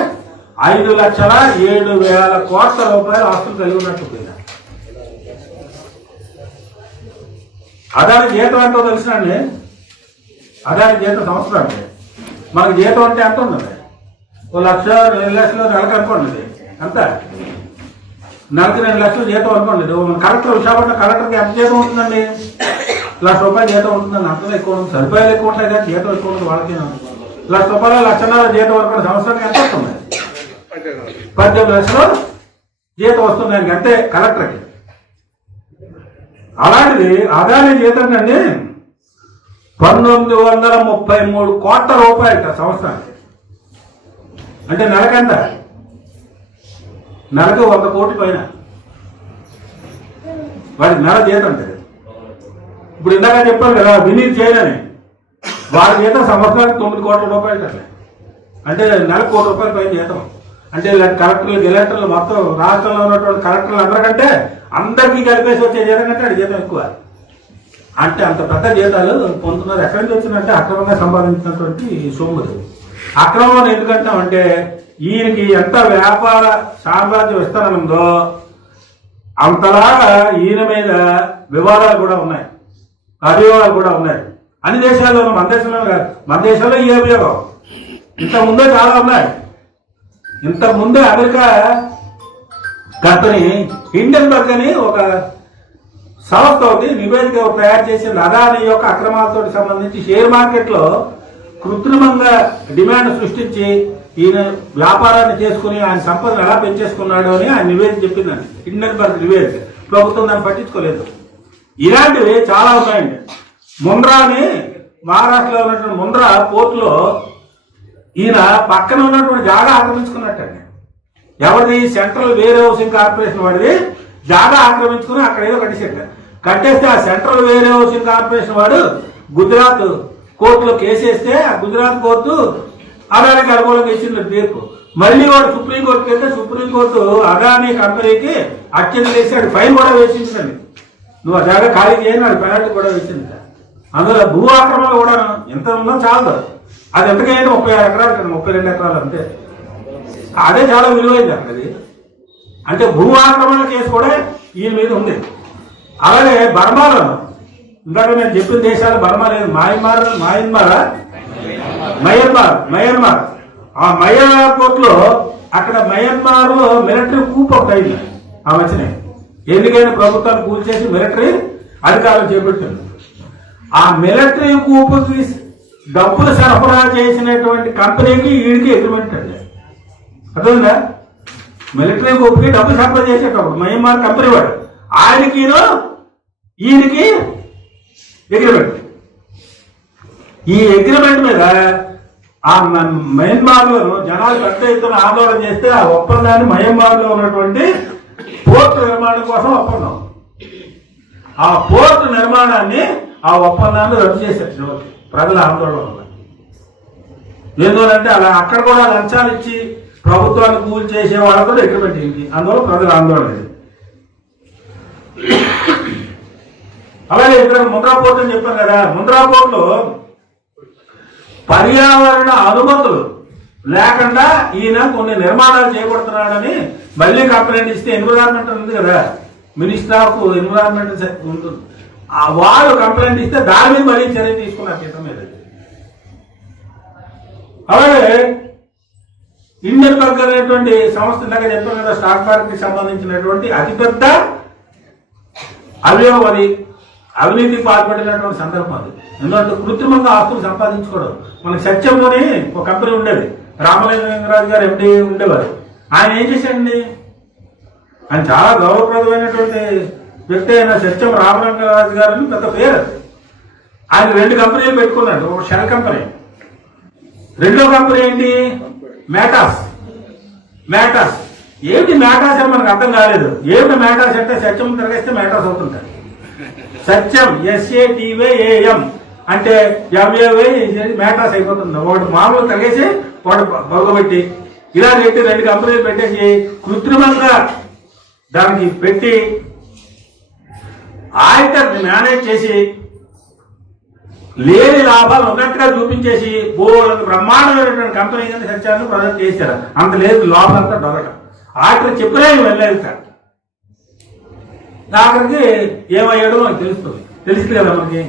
5,07,000 కోట్ల రూపాయల ఆస్తులు కలిగి ఉన్నట్టు. అదాని జీతం ఎంతో తెలుసునండి. అదాని జీతం సంవత్సరానికి మనకి జీతం అంటే ఎంత ఉన్నది? 1 లక్ష 2 లక్షలు నెలకు అనుకోండి. ఎంత నెలకి 2 లక్షలు జీతం అనుకోండి. మన కలెక్టర్ విశాఖపట్నం కలెక్టర్కి ఎంత జీతం ఉంటుందండి? ₹1,00,000 జీతం ఉంటుందండి. అంతలో ఎక్కువ ఉంటుంది. సరిపోయాలు ఎక్కువ ఉంటాయి కానీ జీతం ఎక్కువ ఉంటుంది వాళ్ళకి. ₹1,00,000 1,50,000 జీతం అనుకోండి. సంవత్సరానికి ఎంత వస్తుంది? 18 లక్షలు జీతం వస్తుంది ఆయనకి, అంతే కలెక్టర్కి. అలాంటిది అదాని జీతం అండి 1933 కోట్ల రూపాయలు సంవత్సరానికి. అంటే నెలకెంత? నెలకు 100 కోట్ల పైన వాడికి నెల జీతం అంటే. ఇప్పుడు ఇందాక చెప్పాను కదా వినీత్ చేయని, వాడి జీతం సంవత్సరానికి 9 కోట్ల రూపాయలు అట్లా. అంటే నెలకు ₹1 కోటి పైన జీతం. అంటే కలెక్టర్లు ఎలక్టర్లు మొత్తం రాష్ట్రంలో ఉన్నటువంటి కలెక్టర్లు అందరికంటే అందరికీ కలిపేసి వచ్చే జీతం కంటే అది జీతం ఎక్కువ. అంటే అంత పెద్ద జీతాలు పొందుతున్నారు. ఎక్కడి నుంచి వచ్చిందంటే అక్రమంగా సంపాదించినటువంటి సొమ్ములు. అక్రమం ఎందుకంటామంటే ఈయనకి ఎంత వ్యాపార సామ్రాజ్యం విస్తరణందో అంతలాగా ఈయన మీద వివాదాలు కూడా ఉన్నాయి, అభియోగాలు కూడా ఉన్నాయి. అన్ని దేశాల్లోనూ, మన దేశంలో కాదు, మన దేశంలో ఈ అభియోగం ఇంతకుముందే చాలా ఉన్నాయి. ఇంతకుముందే అమెరికా కంపెనీ హిండెన్బర్గ్ అని ఒక సంస్థ ఒకటి నివేదిక తయారు చేసింది. అదాని యొక్క అక్రమాలతో సంబంధించి షేర్ మార్కెట్లో కృత్రిమంగా డిమాండ్ సృష్టించి ఈయన వ్యాపారాన్ని చేసుకుని ఆయన సంపదను ఎలా పెంచేసుకున్నాడు అని ఆయన నివేదిక చెప్పిందండి. హిండెన్బర్గ్ నివేదిక. ప్రభుత్వం దాన్ని పట్టించుకోలేదు. ఇలాంటివి చాలా ఉన్నాయండి. ముంద్రాని మహారాష్ట్రలో ఉన్నటువంటి ముంద్రా పోర్టులో ఈయన పక్కన ఉన్నటువంటి జాగా ఆక్రమించుకున్నట్టండి. ఎవరిది? సెంట్రల్ వేర్ హౌసింగ్ కార్పొరేషన్ వాడిది జాగా ఆక్రమించుకుని అక్కడ ఏదో కట్టేస్తే ఆ సెంట్రల్ వేర్ హౌసింగ్ కార్పొరేషన్ వాడు గుజరాత్ కోర్టులో కేసేస్తే ఆ గుజరాత్ కోర్టు అదానికి అనుకూలంగా ఇచ్చింది తీర్పు. మళ్ళీ వాడు సుప్రీంకోర్టుకి వెళ్తే సుప్రీంకోర్టు అదానీ కంపెనీకి అత్యంత చేసి ఆడు ఫైన్ కూడా వేసిందండి. నువ్వు ఆ జాగా ఖాళీ చేయని వాడు పెనాల్టీ కూడా వేసింది. అందులో భూ ఆక్రమణలు కూడా ఎంత ఉన్నా చాలదు. అది ఎంతకైనా 36 ఎకరాలు కదా, 32 ఎకరాలు అంతే. అదే చాలా విలువైంది అక్కడది. అంటే భూ ఆక్రమణ కేసు కూడా ఈయన మీద ఉంది. అలాగే బర్మాలో ఇందాక నేను చెప్పిన దేశాలు బర్మా లేదు, మయన్మార్. ఆ మయన్మార్ కోర్టులో అక్కడ మయన్మార్ లో మిలిటరీ కూప్ ఒకటి అయింది ఆ మధ్యనే. ఎందుకైనా ప్రభుత్వాన్ని కూల్చేసి మిలిటరీ అధికారులు చేపట్టింది. ఆ మిలిటరీ కూపుకి డబ్బులు సరఫరా చేసినటువంటి కంపెనీకి వీడికి అగ్రిమెంట్ అండి. అర్థమైందా? మిలిటరీ కూపుకి డబ్బులు సరఫరా చేసేటప్పుడు మయన్మార్ కంపెనీ వాడు ఆయనకి ఈయనకి అగ్రిమెంట్. ఈ అగ్రిమెంట్ మీద ఆ మయన్మార్లో జనాలు పెద్ద ఎత్తున ఆందోళన చేస్తే ఆ ఒప్పందాన్ని మయన్మార్లో ఉన్నటువంటి పోర్టు నిర్మాణం కోసం ఒప్పందం, ఆ పోర్టు నిర్మాణాన్ని ఆ ఒప్పందాన్ని రద్దు చేశారు ప్రజల ఆందోళన. ఎందుకంటే అలా అక్కడ కూడా లంచాలు ఇచ్చి ప్రభుత్వాన్ని కూల్ చేసే వాళ్ళకు కూడా అగ్రిమెంట్ అయింది. అందువల్ల ప్రజల ఆందోళన. అలాగే ఇక్కడ ముంద్రా పోర్ట్ అని చెప్పాను కదా, ముంద్రా పోర్టులో పర్యావరణ అనుమతులు లేకుండా ఈయన కొన్ని నిర్మాణాలు చేపడుతున్నాడని మళ్ళీ కంప్లైంట్ ఇస్తే ఎన్విరాన్మెంట్ ఉంది కదా, మినిస్టర్ ఆఫ్ ఎన్విరాన్మెంట్ ఉంటుంది, వాళ్ళు కంప్లైంట్ ఇస్తే దాని మీద మళ్ళీ చర్య తీసుకున్నారు క్రితం మీద. అలాగే హిండెన్బర్గ్ అనేటువంటి సంస్థ ఇందాక చెప్పాను కదా, స్టాక్ మార్కెట్ సంబంధించినటువంటి అతిపెద్ద అవియోగం, అది అవినీతికి పాల్పడినటువంటి సందర్భం. అది ఎందుకంటే కృత్రిమంగా ఆస్తులు సంపాదించుకోవడం. మనకి సత్యంలోని ఒక కంపెనీ ఉండేది, రామలింగరాజు గారు ఎండి ఉండేవారు. ఆయన ఏం చేశాడండి, ఆయన చాలా గౌరవప్రదమైనటువంటి వ్యక్తి అయిన సత్యం రామలింగరాజు గారు పెద్ద పేరు. ఆయన 2 కంపెనీలు పెట్టుకున్నాడు. ఒక షెల్ కంపెనీ, రెండో కంపెనీ ఏంటి మేటాస్. ఏమిటి మేటాస్ అని మనకు అర్థం కాలేదు. ఏమిటి మేటాస్ అంటే సత్యం తిరగేస్తే మేటాస్ అవుతుంటాయి. సత్యం SATVAM అంటే మేటాస్ అయిపోతుంది. వాడు మామూలు తగ్గేసి వాడు బొగ్గబెట్టి ఇలా 2 కంపెనీలు పెట్టేసి కృత్రిమంగా దానికి పెట్టి ఆడిటర్ని మేనేజ్ చేసి లేని లాభాలు ఉన్నట్టుగా చూపించేసి బ్రహ్మాండమైనటువంటి కంపెనీ సత్యాన్ని ప్రజెంట్ చేశారు. అంత లేదు, లోపల అంతా డొరక. ఆడిటర్ చెప్పినా వెళ్ళలేదు సార్. ఆఖరికి ఏమయ్యాడో మనకు తెలుస్తుంది, తెలిసింది కదా మనకి.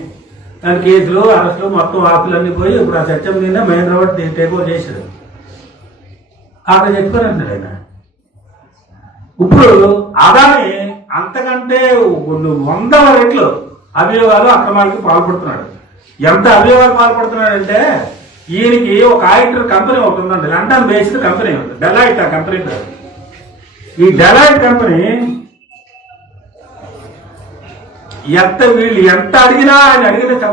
దాని కేసులు, అరెస్టులు, మొత్తం ఆస్తులన్నీ పోయి ఇప్పుడు ఆ సత్యం మీద మహేంద్ర రెడ్డి టేక్ ఓవర్ చేశాడు. అక్కడ చెప్పారంటున్నాడు ఆయన. ఇప్పుడు అదాని అంతకంటే 100 రెట్లు అభియోగాలు అక్రమాలకి పాల్పడుతున్నాడు. ఎంత అభియోగాలు పాల్పడుతున్నాడంటే ఈయనకి ఒక ఆడిటర్ కంపెనీ ఒకటి ఉందండి, లండన్ బేస్డ్ కంపెనీ ఉంది, డెలాయిట్. ఆ కంపెనీ పేరు. ఈ డెలాయిట్ కంపెనీ వీళ్ళు ఎంత అడిగినా ఆయన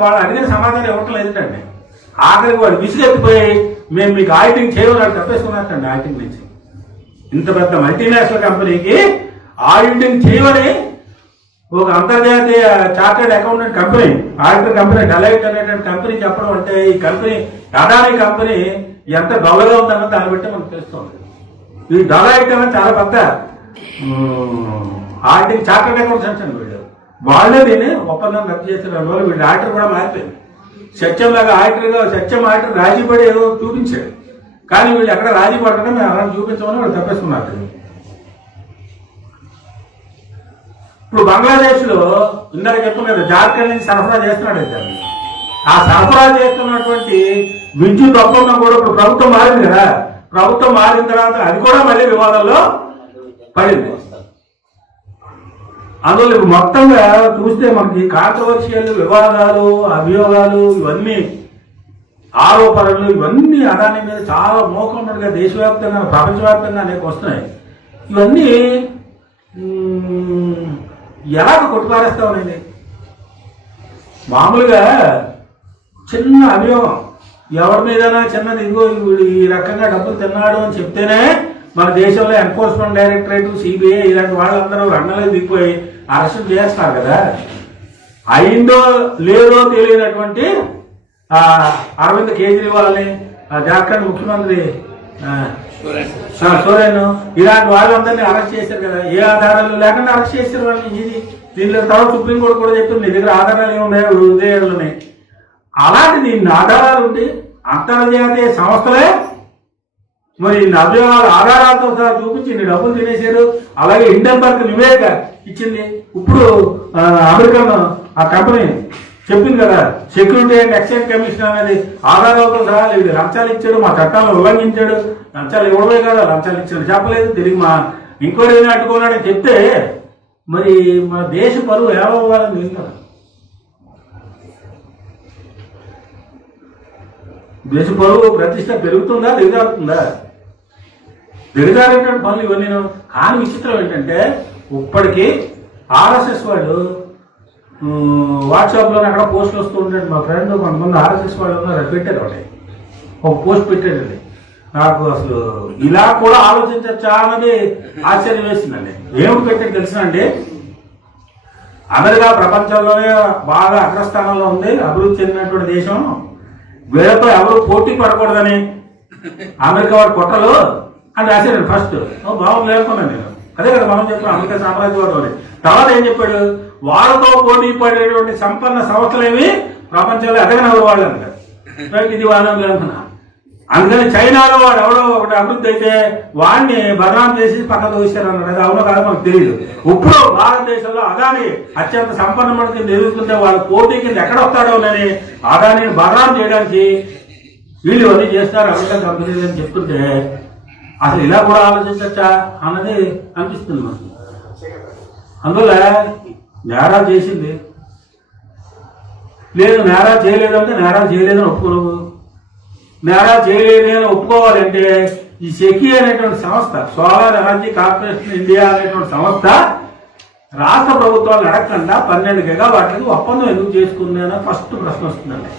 వాళ్ళు అడిగిన సమాధానం ఇవ్వటం లేదండి. ఆఖరికి వాడు విసిగెత్తిపోయి మేము మీకు ఆడిటింగ్ చేయమని తప్పేసుకున్నట్టండి. ఆడిటింగ్ నుంచి ఇంత పెద్ద మల్టీనేషనల్ కంపెనీకి ఆడిటింగ్ చేయమని ఒక అంతర్జాతీయ chartered accountant company, auditor company Deloitte అనేటువంటి కంపెనీ చెప్పడం అంటే ఈ కంపెనీ అదానీ కంపెనీ ఎంత డొల్లగా ఉందన్న దాన్ని బట్టి మనకు తెలుస్తుంది. ఈ డెలాయిట్ అనేది చాలా పెద్ద ఆడిటింగ్ చార్టెడ్ అకౌంటెంట్స్ అండి. వీళ్ళు వాళ్ళే దీన్ని ఒప్పందం రద్దు చేసిన వల్ల వీళ్ళు ఆడిటర్ కూడా మారిపోయింది. సత్యం లాగా సత్యం ఆడిటర్ రాజీ పడి ఏదో చూపించాడు, కానీ వీళ్ళు ఎక్కడ రాజీ పడకుండా మేము అలా చూపించమని వాళ్ళు తప్పేసుకున్నారు. ఇప్పుడు బంగ్లాదేశ్ లో ఇందాక చెప్పాను కదా, జార్ఖండ్ నుంచి సరఫరా చేస్తున్నాడు ఇద్దరు. ఆ సరఫరా చేస్తున్నటువంటి విద్యుత్ ఒప్పందం కూడా ఇప్పుడు ప్రభుత్వం మారింది కదా. ప్రభుత్వం మారిన తర్వాత అది కూడా మళ్ళీ వివాదాల్లో పడింది. అందువల్ల ఇప్పుడు మొత్తంగా చూస్తే మనకి కాంట్రవర్షియల్ వివాదాలు, అభియోగాలు, ఇవన్నీ ఆరోపణలు, ఇవన్నీ అదాని మీద చాలా మోకముడిగా దేశవ్యాప్తంగా ప్రపంచవ్యాప్తంగా అనేక వస్తున్నాయి. ఇవన్నీ ఎలాగ కొట్టుపారేస్తా ఉన్నాయి. మామూలుగా చిన్న అభియోగం ఎవరి మీదైనా చిన్నది, ఇదిగో ఈ రకంగా డబ్బులు తిన్నాడు అని చెప్తేనే మన దేశంలో ఎన్ఫోర్స్మెంట్ డైరెక్టరేట్, సిబిఐ ఇలాంటి వాళ్ళందరూ రంగంలో దిగిపోయి అరెస్ట్ చేస్తారు కదా. అయిందో లేదో తెలియనటువంటి అరవింద్ కేజ్రీవాల్ని, జార్ఖండ్ ముఖ్యమంత్రి సోరెన్, ఇలాంటి వాళ్ళందరినీ అరెస్ట్ చేశారు కదా. ఏ ఆధారాలు లేకుండా అరెస్ట్ చేశారు వాళ్ళని. దీనిలో తర్వాత సుప్రీంకోర్టు కూడా చెప్తుంది నీ దగ్గర ఆధారాలు ఏమున్నాయో ఉదయాలున్నాయి. అలాంటి దీన్ని ఆధారాలు ఉండి అంతర్జాతీయ సంస్థలే మరి అభియోగాలు ఆధారాలతో సహా చూపించి ఇన్ని డబ్బులు తినేశారు. అలాగే హిండెన్బర్గ్ నివేదిక ఇచ్చింది. ఇప్పుడు అమెరికన్ ఆ కంపెనీ చెప్పింది కదా, సెక్యూరిటీ అండ్ ఎక్స్చేంజ్ కమిషన్ అనేది ఆధారాలతో సహా లేదు, లంచాలు ఇచ్చాడు, మా చట్టాలను ఉల్లంఘించాడు, లంచాలు ఇవ్వడమే కదా లంచాలు ఇచ్చాడు చెప్పలేదు, తిరిగి మా ఎంక్వైరీని అడ్డుకోనాడని చెప్తే మరి మన దేశ పరువు ఏమవ్వాలని లేదు కదా. దేశ పరువు ప్రతిష్ట పెరుగుతుందా దిగజారుతుందా? దిగజారేటువంటి పనులు ఇవన్నీ. కానీ విచిత్రం ఏంటంటే ఇప్పటికీ ఆర్ఎస్ఎస్ వాళ్ళు వాట్సాప్లో అక్కడ పోస్టులు వస్తూ ఉంటాడు. మా ఫ్రెండ్ కొంతమంది ఆర్ఎస్ఎస్ వాళ్ళు ఉన్నారు, పెట్టారు ఒకటి, ఒక పోస్ట్ పెట్టాడండి. నాకు అసలు ఇలా కూడా ఆలోచించచ్చా అన్నది ఆశ్చర్యం వేసిందండి. ఏమిటి పెట్టాడు తెలిసిన అండి, అమెరికా ప్రపంచంలోనే బాగా అగ్రస్థానంలో ఉంది, అభివృద్ధి చెందినటువంటి దేశం, వీళ్ళతో ఎవరు పోటీ పడకూడదని అమెరికా వాడు కుట్రలు అని రాశాడు. ఫస్ట్ బాగుంది లేకున్నాను నేను, అదే కదా మనం చెప్పాం అమెరికా సామ్రాజ్యవాదం అని. తర్వాత ఏం చెప్పాడు, వాళ్ళతో పోటీ పడేటువంటి సంపన్న సంస్థలేమి ప్రపంచంలో ఎదగనవరు వాళ్ళు అంటారు. ఇది వాదం లేకున్నా. అందుకని చైనాలో వాడు ఎవడో ఒకటి అభివృద్ధి అయితే వాడిని బదనాం చేసి పక్కన దోశారు అన్నాడు. అది అవునో కాదో మనకు తెలియదు. ఇప్పుడు భారతదేశంలో అదాని అత్యంత సంపన్నమైన కింద ఎదుగుతుంటే వాళ్ళ పోటీ కింద ఎక్కడ వస్తాడోనని అదానిని బదనాం చేయడానికి వీళ్ళు అన్నీ చేస్తారు అమెరికా కంపెనీలు అని చెప్తుంటే అసలు ఇలా కూడా ఆలోచించచ్చా అన్నది అనిపిస్తుంది మనకి. అందువల్ల నేరాలు చేసింది లేదు, నేరాలు చేయలేదు అంటే నేరాలు చేయలేదని ఒప్పుకోను. నేరాలు చేయలేదు అని ఒప్పుకోవాలంటే ఈ సెకీ అనేటువంటి సంస్థ, సోలార్ ఎనర్జీ కార్పొరేషన్ ఇండియా అనేటువంటి సంస్థ రాష్ట్ర ప్రభుత్వాలు అడగకుండా 12 గీగావాట్లకి ఒప్పందం ఎందుకు చేసుకుంది అన్నది ఫస్ట్ ప్రశ్న వస్తుందండి.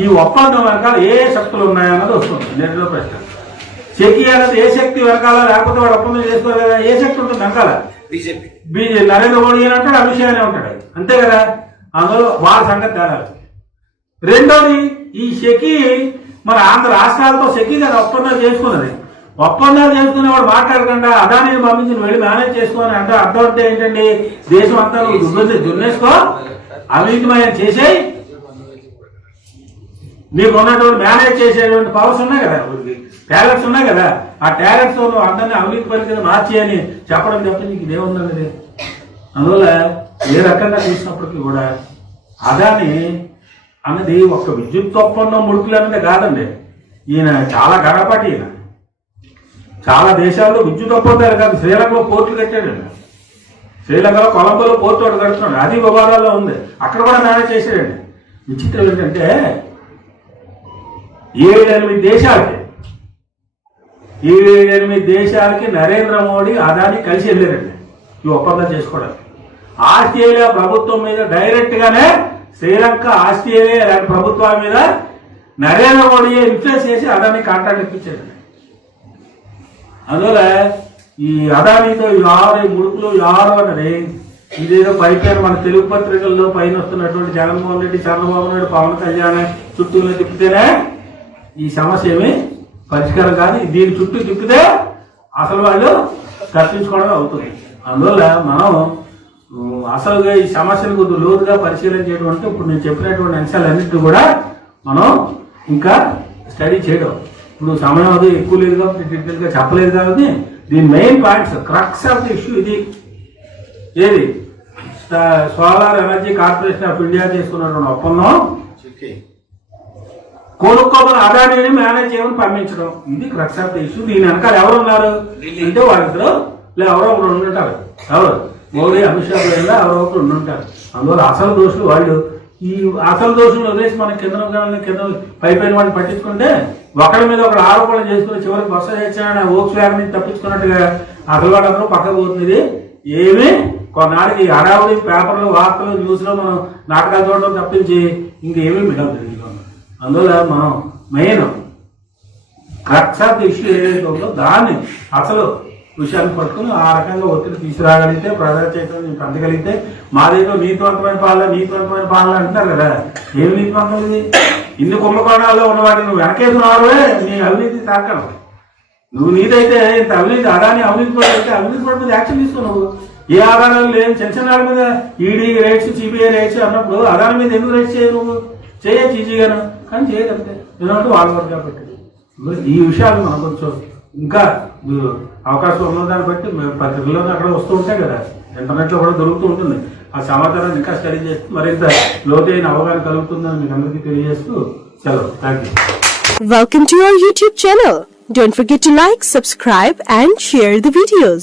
ఈ ఒప్పందం వెనకాల ఏ శక్తులు ఉన్నాయన్నది వస్తుంది నేరుగా ప్రశ్న. సెకీ అనేది ఏ శక్తి వెనకాల, లేకపోతే వాడు ఒప్పందం చేసుకోవాలి కదా, ఏ శక్తి ఉంటుంది వెనకాల? బీజేపీ నరేంద్ర మోడీ అని అంటాడు, అమిత్ షా అని ఉంటాడు, అంతే కదా. అందులో వాళ్ళ సంగతి తేడాలి. రెండోది, ఈ సెకీ మన ఆంధ్ర రాష్ట్రాలతో సెకీ కదా ఒప్పందం చేసుకున్నది. ఒప్పందాలు చేసుకునేవాడు మాట్లాడకుండా అదాని పంపించి నువ్వు వెళ్ళి మేనేజ్ చేసుకొని అంటే అర్థం అంటే ఏంటండి, దేశం అంతా నువ్వు దున్నేసుకో, అవినీతిమయం చేసేయి, నీకు ఉన్నటువంటి మేనేజ్ చేసేటువంటి పవర్స్ ఉన్నాయి కదా, టాలెంట్స్ ఉన్నాయి కదా, ఆ టాలెంట్స్ నువ్వు అందరినీ అవినీతి పని కింద మార్చి అని చెప్పడం తప్ప నీకు ఇదేముందండి. అందువల్ల ఏ రకంగా చూసినప్పటికీ కూడా అదాని అన్నది ఒక విద్యుత్ ఒప్పందం ముడుకులు అన్నది కాదండి. ఈయన చాలా గడపాటి, ఈయన చాలా దేశాల్లో విద్యుత్ ఒప్పందాలు కాదు, శ్రీలంకలో పోర్టులు కట్టాడండి, శ్రీలంకలో కొలంబోలో పోర్టు ఒకటి కడుతున్నాడు, అది వివాదాల్లో ఉంది, అక్కడ కూడా మేనేజ్ చేశాడండి. విచిత్రం ఏంటంటే 7-8 దేశాలకి నరేంద్ర మోడీ అదాని కలిసి వెళ్ళారండి ఈ ఒప్పందం చేసుకోవడానికి. ఆస్ట్రేలియా ప్రభుత్వం మీద డైరెక్ట్ గానే శ్రీలంక ఆస్ట్రేలియా ప్రభుత్వాల మీద నరేంద్ర మోడీ ఇన్ఫ్లుయెన్స్ చేసి అదాని కాంట్రాక్ట్ ఇప్పించారండి. అందువల్ల ఈ అదానితో ముడుపులు యారు అన్నది ఇదేదో పైపైన మన తెలుగు పత్రికల్లో పైన వస్తున్నటువంటి జగన్మోహన్ రెడ్డి, చంద్రబాబు నాయుడు, పవన్ కళ్యాణ్ చుట్టూ తిప్పితేనే ఈ సమస్య ఏమి పరిష్కారం కాదు. దీని చుట్టూ తిప్పితే అసలు వాళ్ళు తప్పించుకోవడం అవుతుంది. అందువల్ల మనం అసలుగా ఈ సమస్యను కొద్దిగా లోతుగా పరిశీలన చేయడం అంటే ఇప్పుడు నేను చెప్పినటువంటి అంశాలన్నింటినీ కూడా మనం ఇంకా స్టడీ చేయడం. ఇప్పుడు సమయం అది ఎక్కువ లేదు కాబట్టి డీటెయిల్గా చెప్పలేదు కాబట్టి దీని main points crux of the issue ఇది. ఏది solar energy corporation of India చేసుకున్నటువంటి ఒప్పందం కొనుక్కోమని అదానిని మేనేజ్ చేయమని పంపించడం, ఇది క్రక్స్ ఆఫ్ ది ఇష్యూ. దీని వెనకాల ఎవరు ఉన్నారు అంటే వాళ్ళిద్దరు ఎవరో ఒకరు ఉండుంటారు, ఎవరు మోడీ, అమిత్ షా ఎవరో ఒకరు ఉండుంటారు. అందువల్ల అసలు దోషులు వాళ్ళు. ఈ అసలు దోషులు వదిలేసి మన కింద పైపైన వాడిని పట్టించుకుంటే ఒకరి మీద ఒకరు ఆరోపణలు చేసుకుని చివరికి బస్సు చేర్చాలని ఓక్స్ వ్యాన్ నుంచి తప్పించుకున్నట్టుగా అసలు వాళ్ళందరూ పక్కకు పోతుంది. ఏమి కొన్నాడికి హడావుడి పేపర్లు, వార్తలు, న్యూస్లో మనం నాటకాలు చూడడం తప్పించి ఇంకేమీ మిగలదు. అందువల్ల మనం main crux of the issue ఏదైతే ఉందో దాన్ని అసలు విషయాన్ని పట్టుకుని ఆ రకంగా ఒత్తిడి తీసుకురాగలిగితే, ప్రజా చైతన్యం పెంచగలిగితే, మాదేదో నీతివంతమైన పాలన అంటున్నారు కదా, ఏమి నీతివంతం ఇది? ఇన్ని కుంభకోణాల్లో ఉన్న వాటిని నువ్వు వెనకేసుకున్నావే నీ అవినీతి తాకడం. నువ్వు నీదైతే ఇంత అవినీతి అదాని అవినీతి కూడా అయితే అవినీతి కూడా మీద యాక్షన్ తీసుకున్నావు. ఏ ఆధారాలు లేని చిన్న మీద ఈడీ రేట్స్, సిబిఐ రేట్స్ అన్నప్పుడు అదాని మీద ఎందుకు రేట్స్ చేయవు? నువ్వు చేయొచ్చు ఈజీగాను, కానీ చేయగలిగితే ఎందుకంటే వాళ్ళ వరకు కాబట్టి ఈ విషయాలు మనం కొంచెం ఇంకా అవకాశం ఉన్నదాన్ని బట్టి పత్రికల్లో అక్కడ వస్తూ ఉంటాయి కదా, ఇంటర్నెట్లో కూడా దొరుకుతూ ఉంటుంది. ఆ సమాచారాన్ని ఇంకా స్టడీ చేస్తూ మరింత లోతైన అవగాహన కలుగుతుందని మీకు అందరికీ తెలియజేస్తూ సెలవు. Thank you. Welcome to our YouTube channel. Don't forget to like, subscribe and share the videos.